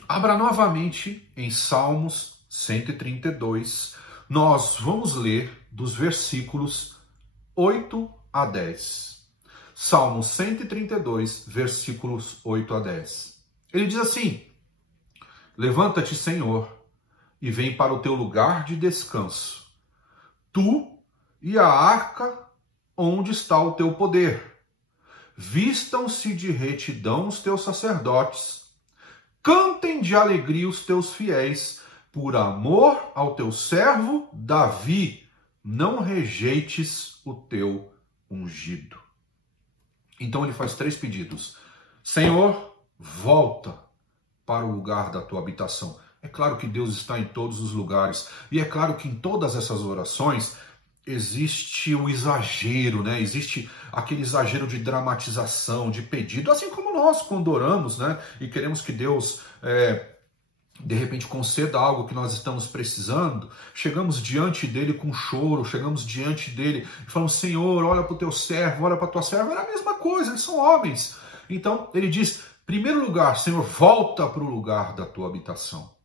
abra novamente em Salmos 132. Nós vamos ler dos versículos 8 a 10. Salmo 132, versículos 8 a 10. Ele diz assim, levanta-te, Senhor, e vem para o teu lugar de descanso, tu e a arca onde está o teu poder. Vistam-se de retidão os teus sacerdotes, cantem de alegria os teus fiéis, por amor ao teu servo Davi, não rejeites o teu ungido. Então ele faz 3 pedidos. Senhor, volta para o lugar da tua habitação. É claro que Deus está em todos os lugares. E é claro que em todas essas orações existe o exagero, né? Existe aquele exagero de dramatização, de pedido. Assim como nós, quando oramos, né? E queremos que Deus de repente conceda algo que nós estamos precisando, chegamos diante dele com choro, chegamos diante dele e falamos, Senhor, olha para o teu servo, olha para a tua serva, é a mesma coisa, eles são homens. Então ele diz, primeiro lugar, Senhor, volta para o lugar da tua habitação.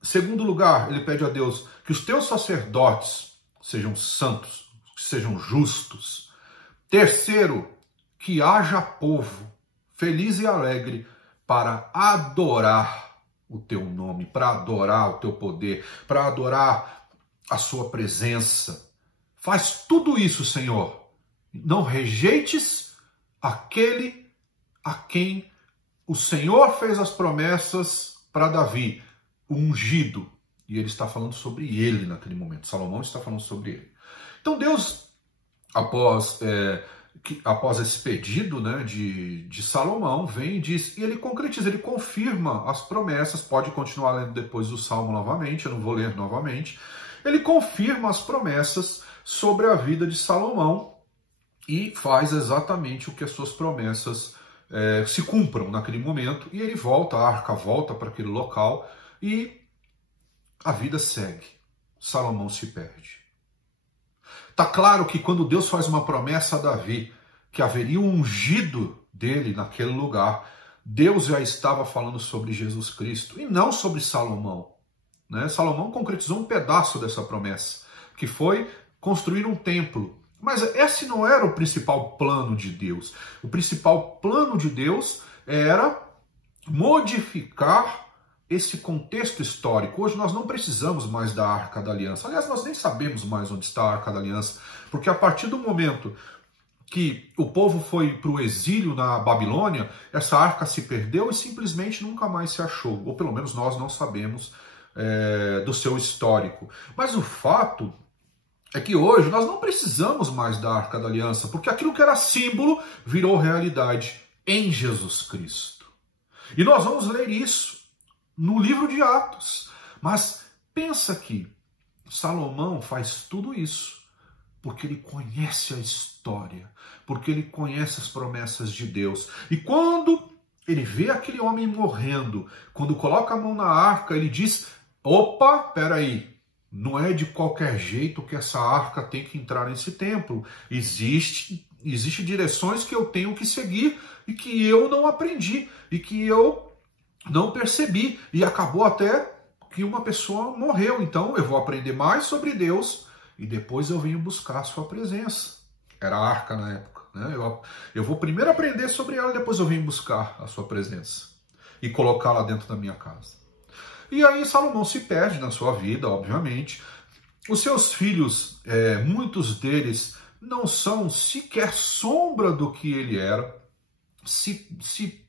Segundo lugar, ele pede a Deus que os teus sacerdotes sejam santos, que sejam justos. Terceiro, que haja povo feliz e alegre para adorar o teu nome, para adorar o teu poder, para adorar a sua presença. Faz tudo isso, Senhor. Não rejeites aquele a quem o Senhor fez as promessas para Davi, o ungido. E ele está falando sobre ele naquele momento. Salomão está falando sobre ele. Então Deus, após esse pedido, né, de Salomão, vem e diz, e ele concretiza, ele confirma as promessas. Pode continuar lendo depois o Salmo novamente, eu não vou ler novamente. Ele confirma as promessas sobre a vida de Salomão e faz exatamente o que as suas promessas se cumpram naquele momento. E ele volta, a arca volta para aquele local e a vida segue. Salomão se perde. Está claro que quando Deus faz uma promessa a Davi, que haveria um ungido dele naquele lugar, Deus já estava falando sobre Jesus Cristo e não sobre Salomão. Né? Salomão concretizou um pedaço dessa promessa, que foi construir um templo. Mas esse não era o principal plano de Deus. O principal plano de Deus era modificar esse contexto histórico. Hoje nós não precisamos mais da Arca da Aliança. Aliás, nós nem sabemos mais onde está a Arca da Aliança, porque a partir do momento que o povo foi para o exílio na Babilônia, essa arca se perdeu e simplesmente nunca mais se achou. Ou pelo menos nós não sabemos do seu histórico. Mas o fato é que hoje nós não precisamos mais da Arca da Aliança, porque aquilo que era símbolo virou realidade em Jesus Cristo. E nós vamos ler isso no livro de Atos. Mas pensa que Salomão faz tudo isso porque ele conhece a história, porque ele conhece as promessas de Deus. E quando ele vê aquele homem morrendo, quando coloca a mão na arca, ele diz, opa, peraí, não é de qualquer jeito que essa arca tem que entrar nesse templo. Existem direções que eu tenho que seguir e que eu não aprendi e que eu não percebi. E acabou até que uma pessoa morreu. Então eu vou aprender mais sobre Deus e depois eu venho buscar a sua presença. Era a arca na época. Né? Eu vou primeiro aprender sobre ela e depois eu venho buscar a sua presença e colocá-la dentro da minha casa. E aí Salomão se perde na sua vida, obviamente. Os seus filhos, muitos deles, não são sequer sombra do que ele era, se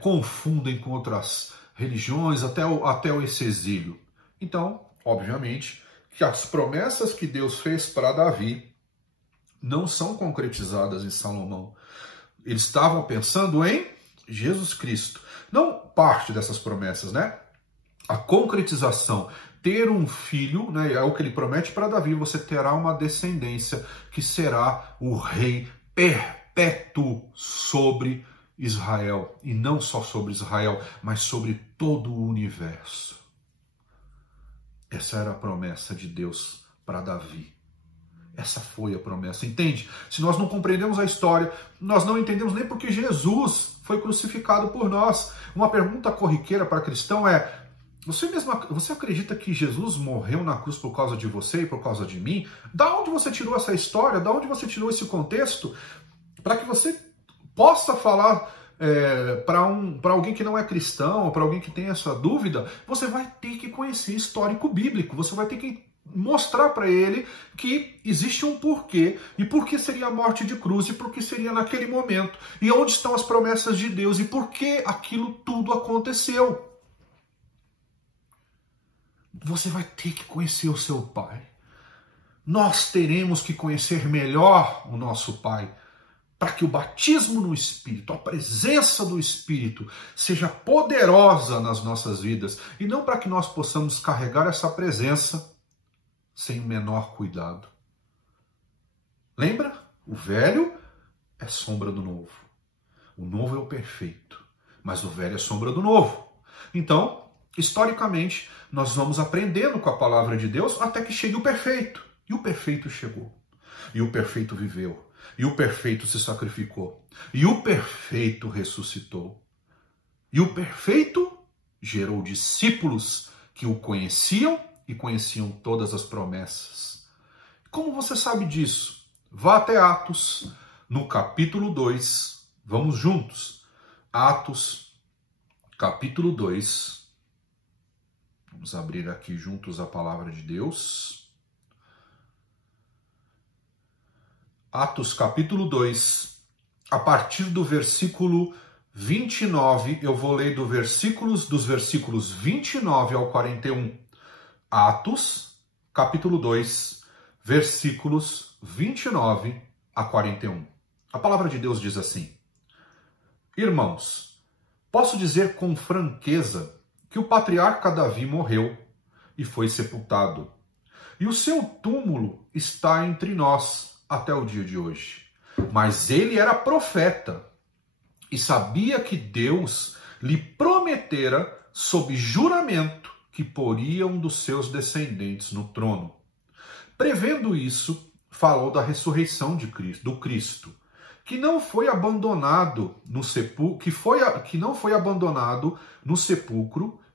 confundem com outras religiões, até esse exílio. Então, obviamente, que as promessas que Deus fez para Davi não são concretizadas em Salomão. Eles estavam pensando em Jesus Cristo. Não parte dessas promessas, né? A concretização, ter um filho, né, é o que ele promete para Davi, você terá uma descendência que será o rei perpétuo sobre Israel. E não só sobre Israel, mas sobre todo o universo. Essa era a promessa de Deus para Davi. Essa foi a promessa, entende? Se nós não compreendemos a história, nós não entendemos nem porque Jesus foi crucificado por nós. Uma pergunta corriqueira para cristão é, você acredita que Jesus morreu na cruz por causa de você e por causa de mim? Da onde você tirou essa história? Da onde você tirou esse contexto? Para que você possa falar para alguém que não é cristão, ou para alguém que tem essa dúvida, você vai ter que conhecer histórico bíblico, você vai ter que mostrar para ele que existe um porquê, e por que seria a morte de cruz, e por que seria naquele momento, e onde estão as promessas de Deus, e por que aquilo tudo aconteceu. Você vai ter que conhecer o seu Pai. Nós teremos que conhecer melhor o nosso Pai, para que o batismo no Espírito, a presença do Espírito, seja poderosa nas nossas vidas, e não para que nós possamos carregar essa presença sem o menor cuidado. Lembra? O velho é sombra do novo. O novo é o perfeito, mas o velho é sombra do novo. Então, historicamente, nós vamos aprendendo com a palavra de Deus até que chegue o perfeito. E o perfeito chegou. E o perfeito viveu. E o perfeito se sacrificou. E o perfeito ressuscitou. E o perfeito gerou discípulos que o conheciam e conheciam todas as promessas. Como você sabe disso? Vá até Atos, no capítulo 2. Vamos juntos. Atos, capítulo 2. Vamos abrir aqui juntos a palavra de Deus. Atos, capítulo 2, a partir do versículo 29, eu vou ler dos versículos 29 ao 41. Atos, capítulo 2, versículos 29 a 41. A palavra de Deus diz assim: Irmãos, posso dizer com franqueza que o patriarca Davi morreu e foi sepultado, e o seu túmulo está entre nós até o dia de hoje. Mas ele era profeta e sabia que Deus lhe prometera sob juramento que poria um dos seus descendentes no trono. Prevendo isso, falou da ressurreição do Cristo, que não foi abandonado no sepulcro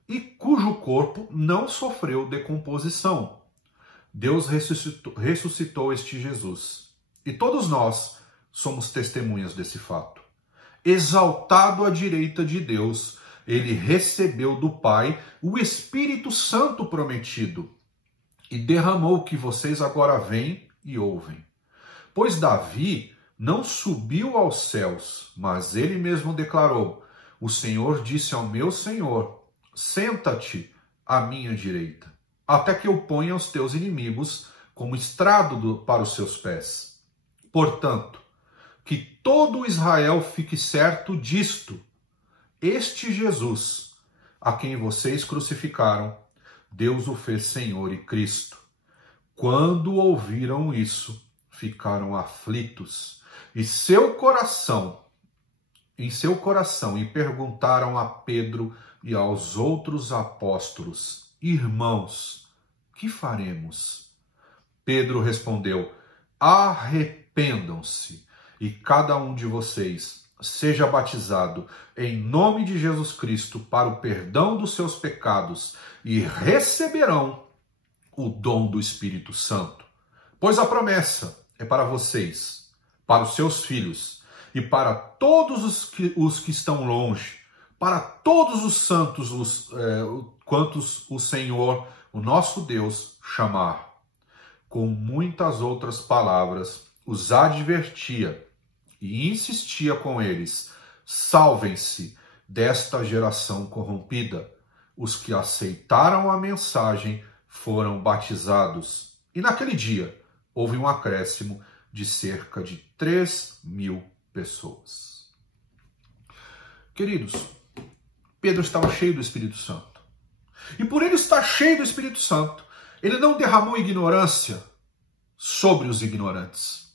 e cujo corpo não sofreu decomposição. Deus ressuscitou este Jesus, e todos nós somos testemunhas desse fato. Exaltado à direita de Deus, ele recebeu do Pai o Espírito Santo prometido e derramou o que vocês agora veem e ouvem. Pois Davi não subiu aos céus, mas ele mesmo declarou: o Senhor disse ao meu Senhor: senta-te à minha direita, até que eu ponha os teus inimigos como estrado para os seus pés. Portanto, que todo Israel fique certo disto: este Jesus, a quem vocês crucificaram, Deus o fez Senhor e Cristo. Quando ouviram isso, ficaram aflitos em seu coração, e perguntaram a Pedro e aos outros apóstolos: Irmãos, que faremos? Pedro respondeu: Arrependam-se, e cada um de vocês seja batizado em nome de Jesus Cristo para o perdão dos seus pecados, e receberão o dom do Espírito Santo. Pois a promessa é para vocês, para os seus filhos, e para todos os que estão longe, para todos os santos, quantos o Senhor, o nosso Deus, chamar. Com muitas outras palavras, os advertia e insistia com eles: salvem-se desta geração corrompida. Os que aceitaram a mensagem foram batizados, e naquele dia houve um acréscimo de cerca de 3.000 pessoas. Queridos, Pedro estava cheio do Espírito Santo. E por ele estar cheio do Espírito Santo, ele não derramou ignorância sobre os ignorantes,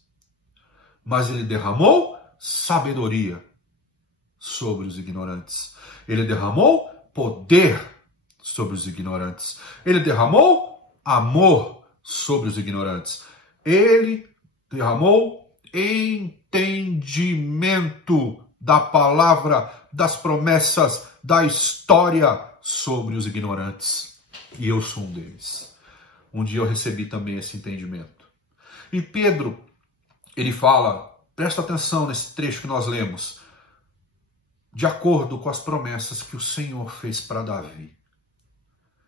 mas ele derramou sabedoria sobre os ignorantes. Ele derramou poder sobre os ignorantes. Ele derramou amor sobre os ignorantes. Ele derramou entendimento da palavra, das promessas, da história sobre os ignorantes. E eu sou um deles. Um dia eu recebi também esse entendimento. E Pedro, ele fala, presta atenção nesse trecho que nós lemos, de acordo com as promessas que o Senhor fez para Davi.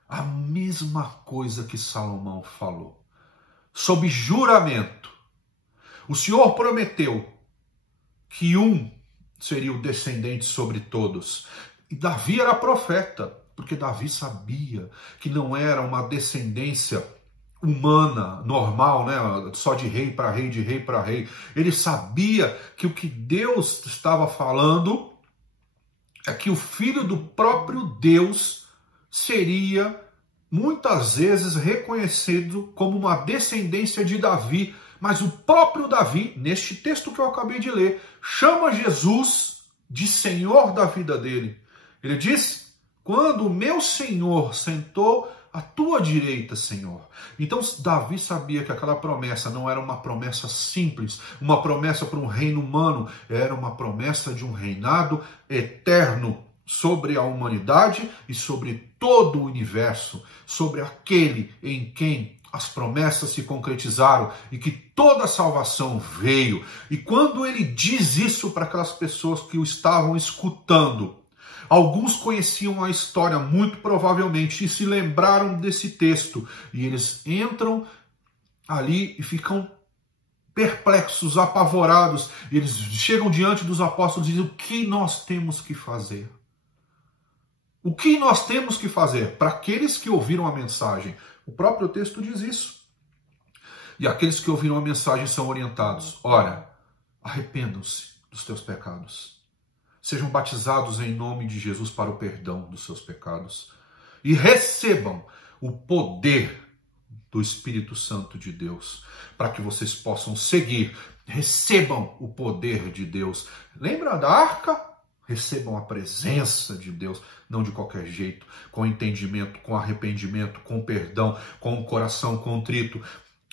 A mesma coisa que Salomão falou. Sob juramento, o Senhor prometeu que um seria o descendente sobre todos. E Davi era profeta, porque Davi sabia que não era uma descendência humana, normal, né? Só de rei para rei, de rei para rei. Ele sabia que o que Deus estava falando é que o filho do próprio Deus seria muitas vezes reconhecido como uma descendência de Davi, mas o próprio Davi, neste texto que eu acabei de ler, chama Jesus de Senhor da vida dele. Ele diz: quando o meu Senhor sentou à tua direita, Senhor. Então Davi sabia que aquela promessa não era uma promessa simples, uma promessa para um reino humano, era uma promessa de um reinado eterno sobre a humanidade e sobre todo o universo, sobre aquele em quem as promessas se concretizaram e que toda a salvação veio. E quando ele diz isso para aquelas pessoas que o estavam escutando, Alguns conheciam a história, muito provavelmente, e se lembraram desse texto. E eles entram ali e ficam perplexos, apavorados. E eles chegam diante dos apóstolos e dizem: o que nós temos que fazer? O que nós temos que fazer? Para aqueles que ouviram a mensagem, o próprio texto diz isso. E aqueles que ouviram a mensagem são orientados: ora, arrependam-se dos teus pecados. Sejam batizados em nome de Jesus para o perdão dos seus pecados. E recebam o poder do Espírito Santo de Deus, para que vocês possam seguir. Recebam o poder de Deus. Lembra da arca? Recebam a presença de Deus, não de qualquer jeito, com entendimento, com arrependimento, com perdão, com um coração contrito.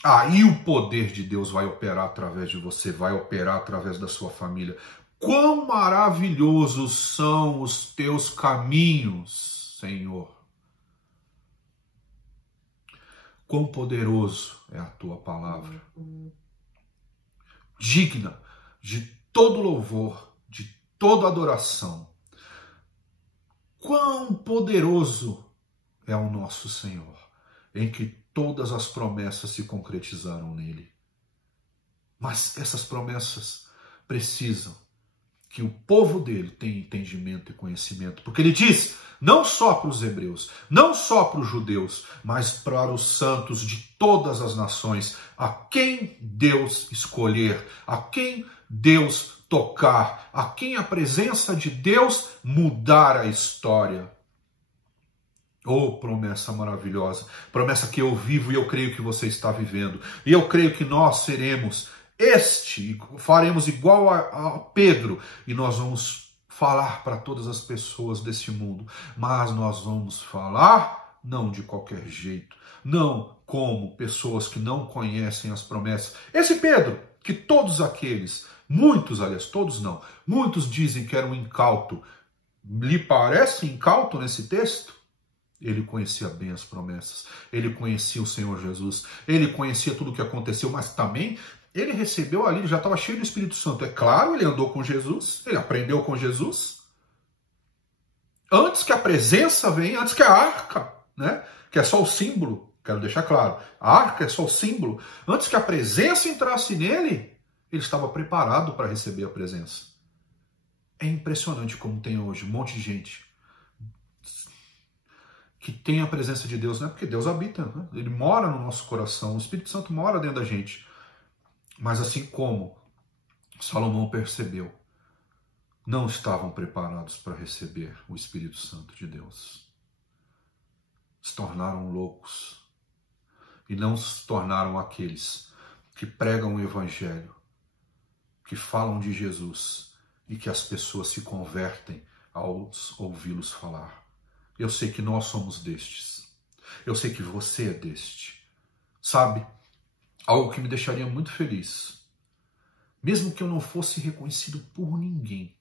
Aí o poder de Deus vai operar através de você, vai operar através da sua família. Quão maravilhosos são os teus caminhos, Senhor. Quão poderoso é a tua palavra. Digna de todo louvor, de toda adoração. Quão poderoso é o nosso Senhor, em que todas as promessas se concretizaram nele. Mas essas promessas precisam que o povo dele tenha entendimento e conhecimento. Porque ele diz, não só para os hebreus, não só para os judeus, mas para os santos de todas as nações, a quem Deus escolher, a quem Deus tocar, a quem a presença de Deus mudar a história. Oh, promessa maravilhosa, promessa que eu vivo e eu creio que você está vivendo. E eu creio que nós seremos faremos igual a Pedro, e nós vamos falar para todas as pessoas desse mundo, mas nós vamos falar não de qualquer jeito, não como pessoas que não conhecem as promessas. Esse Pedro, que todos aqueles, muitos, aliás, todos não, muitos dizem que era um incauto, lhe parece incauto nesse texto? Ele conhecia bem as promessas, ele conhecia o Senhor Jesus, ele conhecia tudo o que aconteceu, mas também ele recebeu ali, ele já estava cheio do Espírito Santo. É claro, ele andou com Jesus, ele aprendeu com Jesus. Antes que a presença venha, antes que a arca, né, que é só o símbolo, quero deixar claro, a arca é só o símbolo. Antes que a presença entrasse nele, ele estava preparado para receber a presença. É impressionante como tem hoje um monte de gente que tem a presença de Deus, não é porque Deus habita, né? Ele mora no nosso coração, o Espírito Santo mora dentro da gente. Mas assim como Salomão percebeu, não estavam preparados para receber o Espírito Santo de Deus. Se tornaram loucos e não se tornaram aqueles que pregam o Evangelho, que falam de Jesus e que as pessoas se convertem ao ouvi-los falar. Eu sei que nós somos destes. Eu sei que você é deste. Sabe? Algo que me deixaria muito feliz, mesmo que eu não fosse reconhecido por ninguém,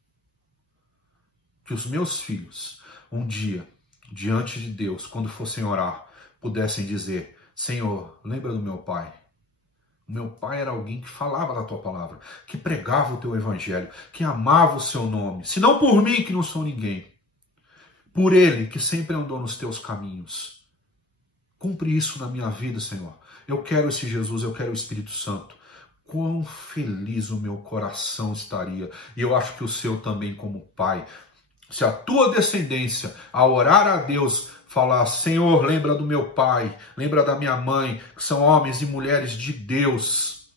que os meus filhos, um dia, diante de Deus, quando fossem orar, pudessem dizer: Senhor, lembra do meu pai? O meu pai era alguém que falava da tua palavra, que pregava o teu evangelho, que amava o seu nome, se não por mim, que não sou ninguém, por ele, que sempre andou nos teus caminhos. Cumpre isso na minha vida, Senhor. Eu quero esse Jesus, eu quero o Espírito Santo. Quão feliz o meu coração estaria, e eu acho que o seu também como pai, se a tua descendência, ao orar a Deus, falar: Senhor, lembra do meu pai, lembra da minha mãe, que são homens e mulheres de Deus,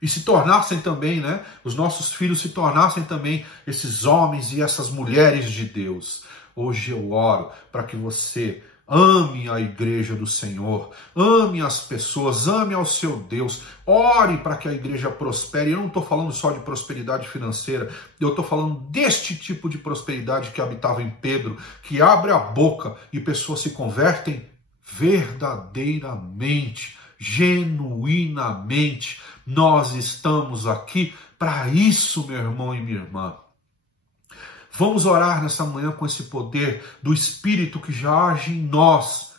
e se tornassem também, né, os nossos filhos se tornassem também esses homens e essas mulheres de Deus. Hoje eu oro para que você ame a igreja do Senhor, ame as pessoas, ame ao seu Deus, ore para que a igreja prospere. Eu não estou falando só de prosperidade financeira, eu estou falando deste tipo de prosperidade que habitava em Pedro, que abre a boca e pessoas se convertem verdadeiramente, genuinamente. Nós estamos aqui para isso, meu irmão e minha irmã. Vamos orar nessa manhã com esse poder do Espírito que já age em nós,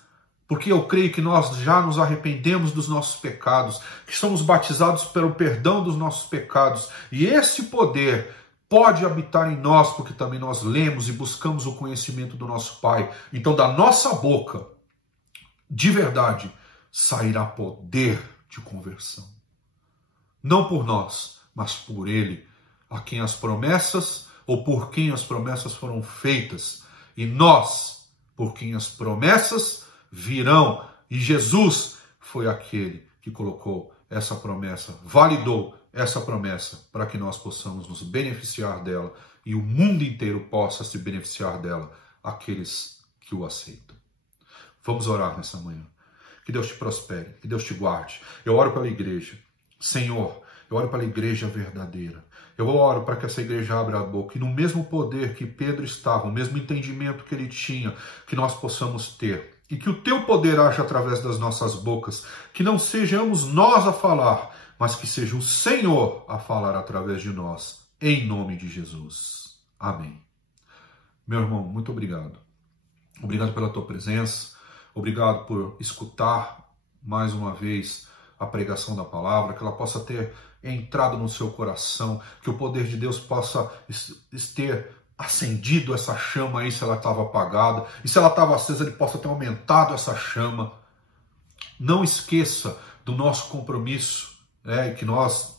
porque eu creio que nós já nos arrependemos dos nossos pecados, que somos batizados pelo perdão dos nossos pecados, e esse poder pode habitar em nós, porque também nós lemos e buscamos o conhecimento do nosso Pai. Então, da nossa boca, de verdade, sairá poder de conversão. Não por nós, mas por Ele, a quem as promessas, ou por quem as promessas foram feitas. E nós, por quem as promessas virão. E Jesus foi aquele que colocou essa promessa, validou essa promessa para que nós possamos nos beneficiar dela e o mundo inteiro possa se beneficiar dela, aqueles que o aceitam. Vamos orar nessa manhã. Que Deus te prospere, que Deus te guarde. Eu oro pela igreja. Senhor, eu oro pela igreja verdadeira. Eu oro para que essa igreja abra a boca e no mesmo poder que Pedro estava, o mesmo entendimento que ele tinha, que nós possamos ter. E que o teu poder haja através das nossas bocas, que não sejamos nós a falar, mas que seja o Senhor a falar através de nós, em nome de Jesus. Amém. Meu irmão, muito obrigado. Obrigado pela tua presença, obrigado por escutar mais uma vez a pregação da palavra, que ela possa ter entrado no seu coração, que o poder de Deus possa ter acendido essa chama aí, se ela estava apagada, e se ela estava acesa, ele possa ter aumentado essa chama. Não esqueça do nosso compromisso, que nós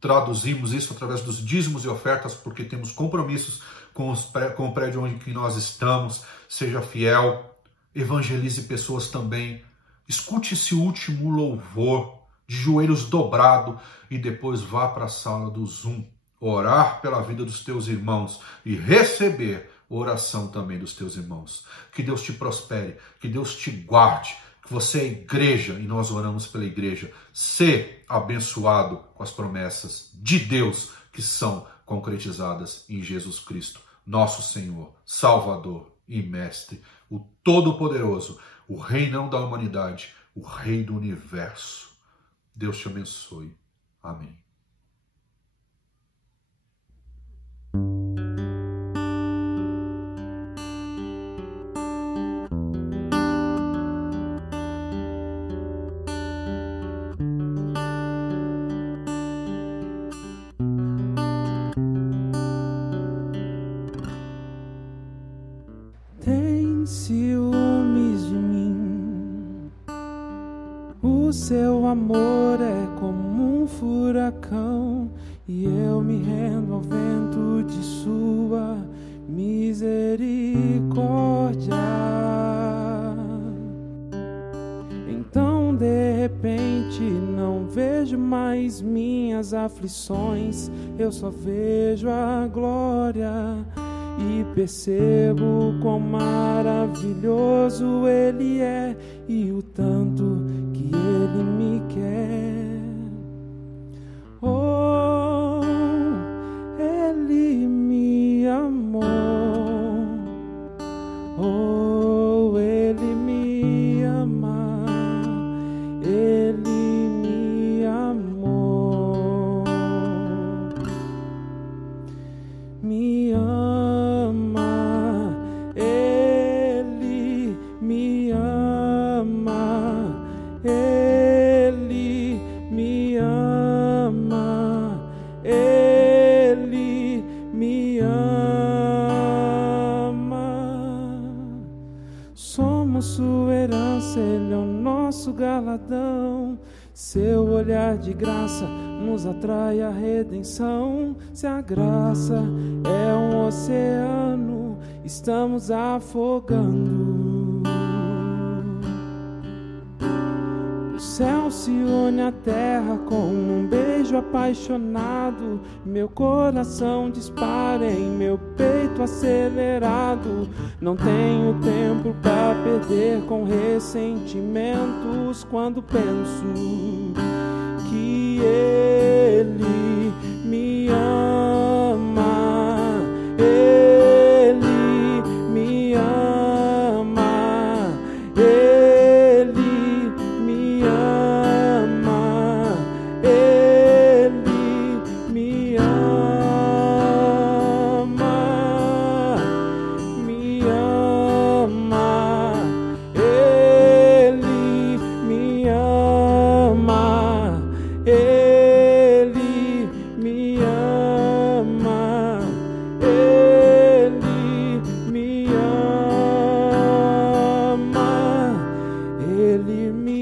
traduzimos isso através dos dízimos e ofertas, porque temos compromissos com o prédio onde nós estamos. Seja fiel, evangelize pessoas também, escute esse último louvor de joelhos dobrados e depois vá para a sala do Zoom, orar pela vida dos teus irmãos e receber oração também dos teus irmãos. Que Deus te prospere, que Deus te guarde, que você é igreja e nós oramos pela igreja. Sê abençoado com as promessas de Deus que são concretizadas em Jesus Cristo, nosso Senhor, Salvador e Mestre, o Todo-Poderoso, o Rei não da humanidade, o Rei do Universo. Deus te abençoe. Amém. Tem ciúmes de mim, o seu amor é como um furacão, e eu me rendo ao vento de sua misericórdia. Então de repente não vejo mais minhas aflições, eu só vejo a glória. E percebo quão maravilhoso Ele é e o tanto que Ele me quer. Oh, Ele me amou. Oh, Ele me ama. Ele me amou. Me ama. Sua herança, Ele é o nosso galardão. Seu olhar de graça nos atrai a redenção. Se a graça é um oceano, estamos afogando. O céu se une à terra com um beijo apaixonado. Meu coração dispara em meu peito acelerado. Não tenho tempo para perder com ressentimentos quando penso que Ele me ama. Ele me ama. Ele me ama. Ele me ama. Me ama. Ele me ama. Ele me ama. de mim.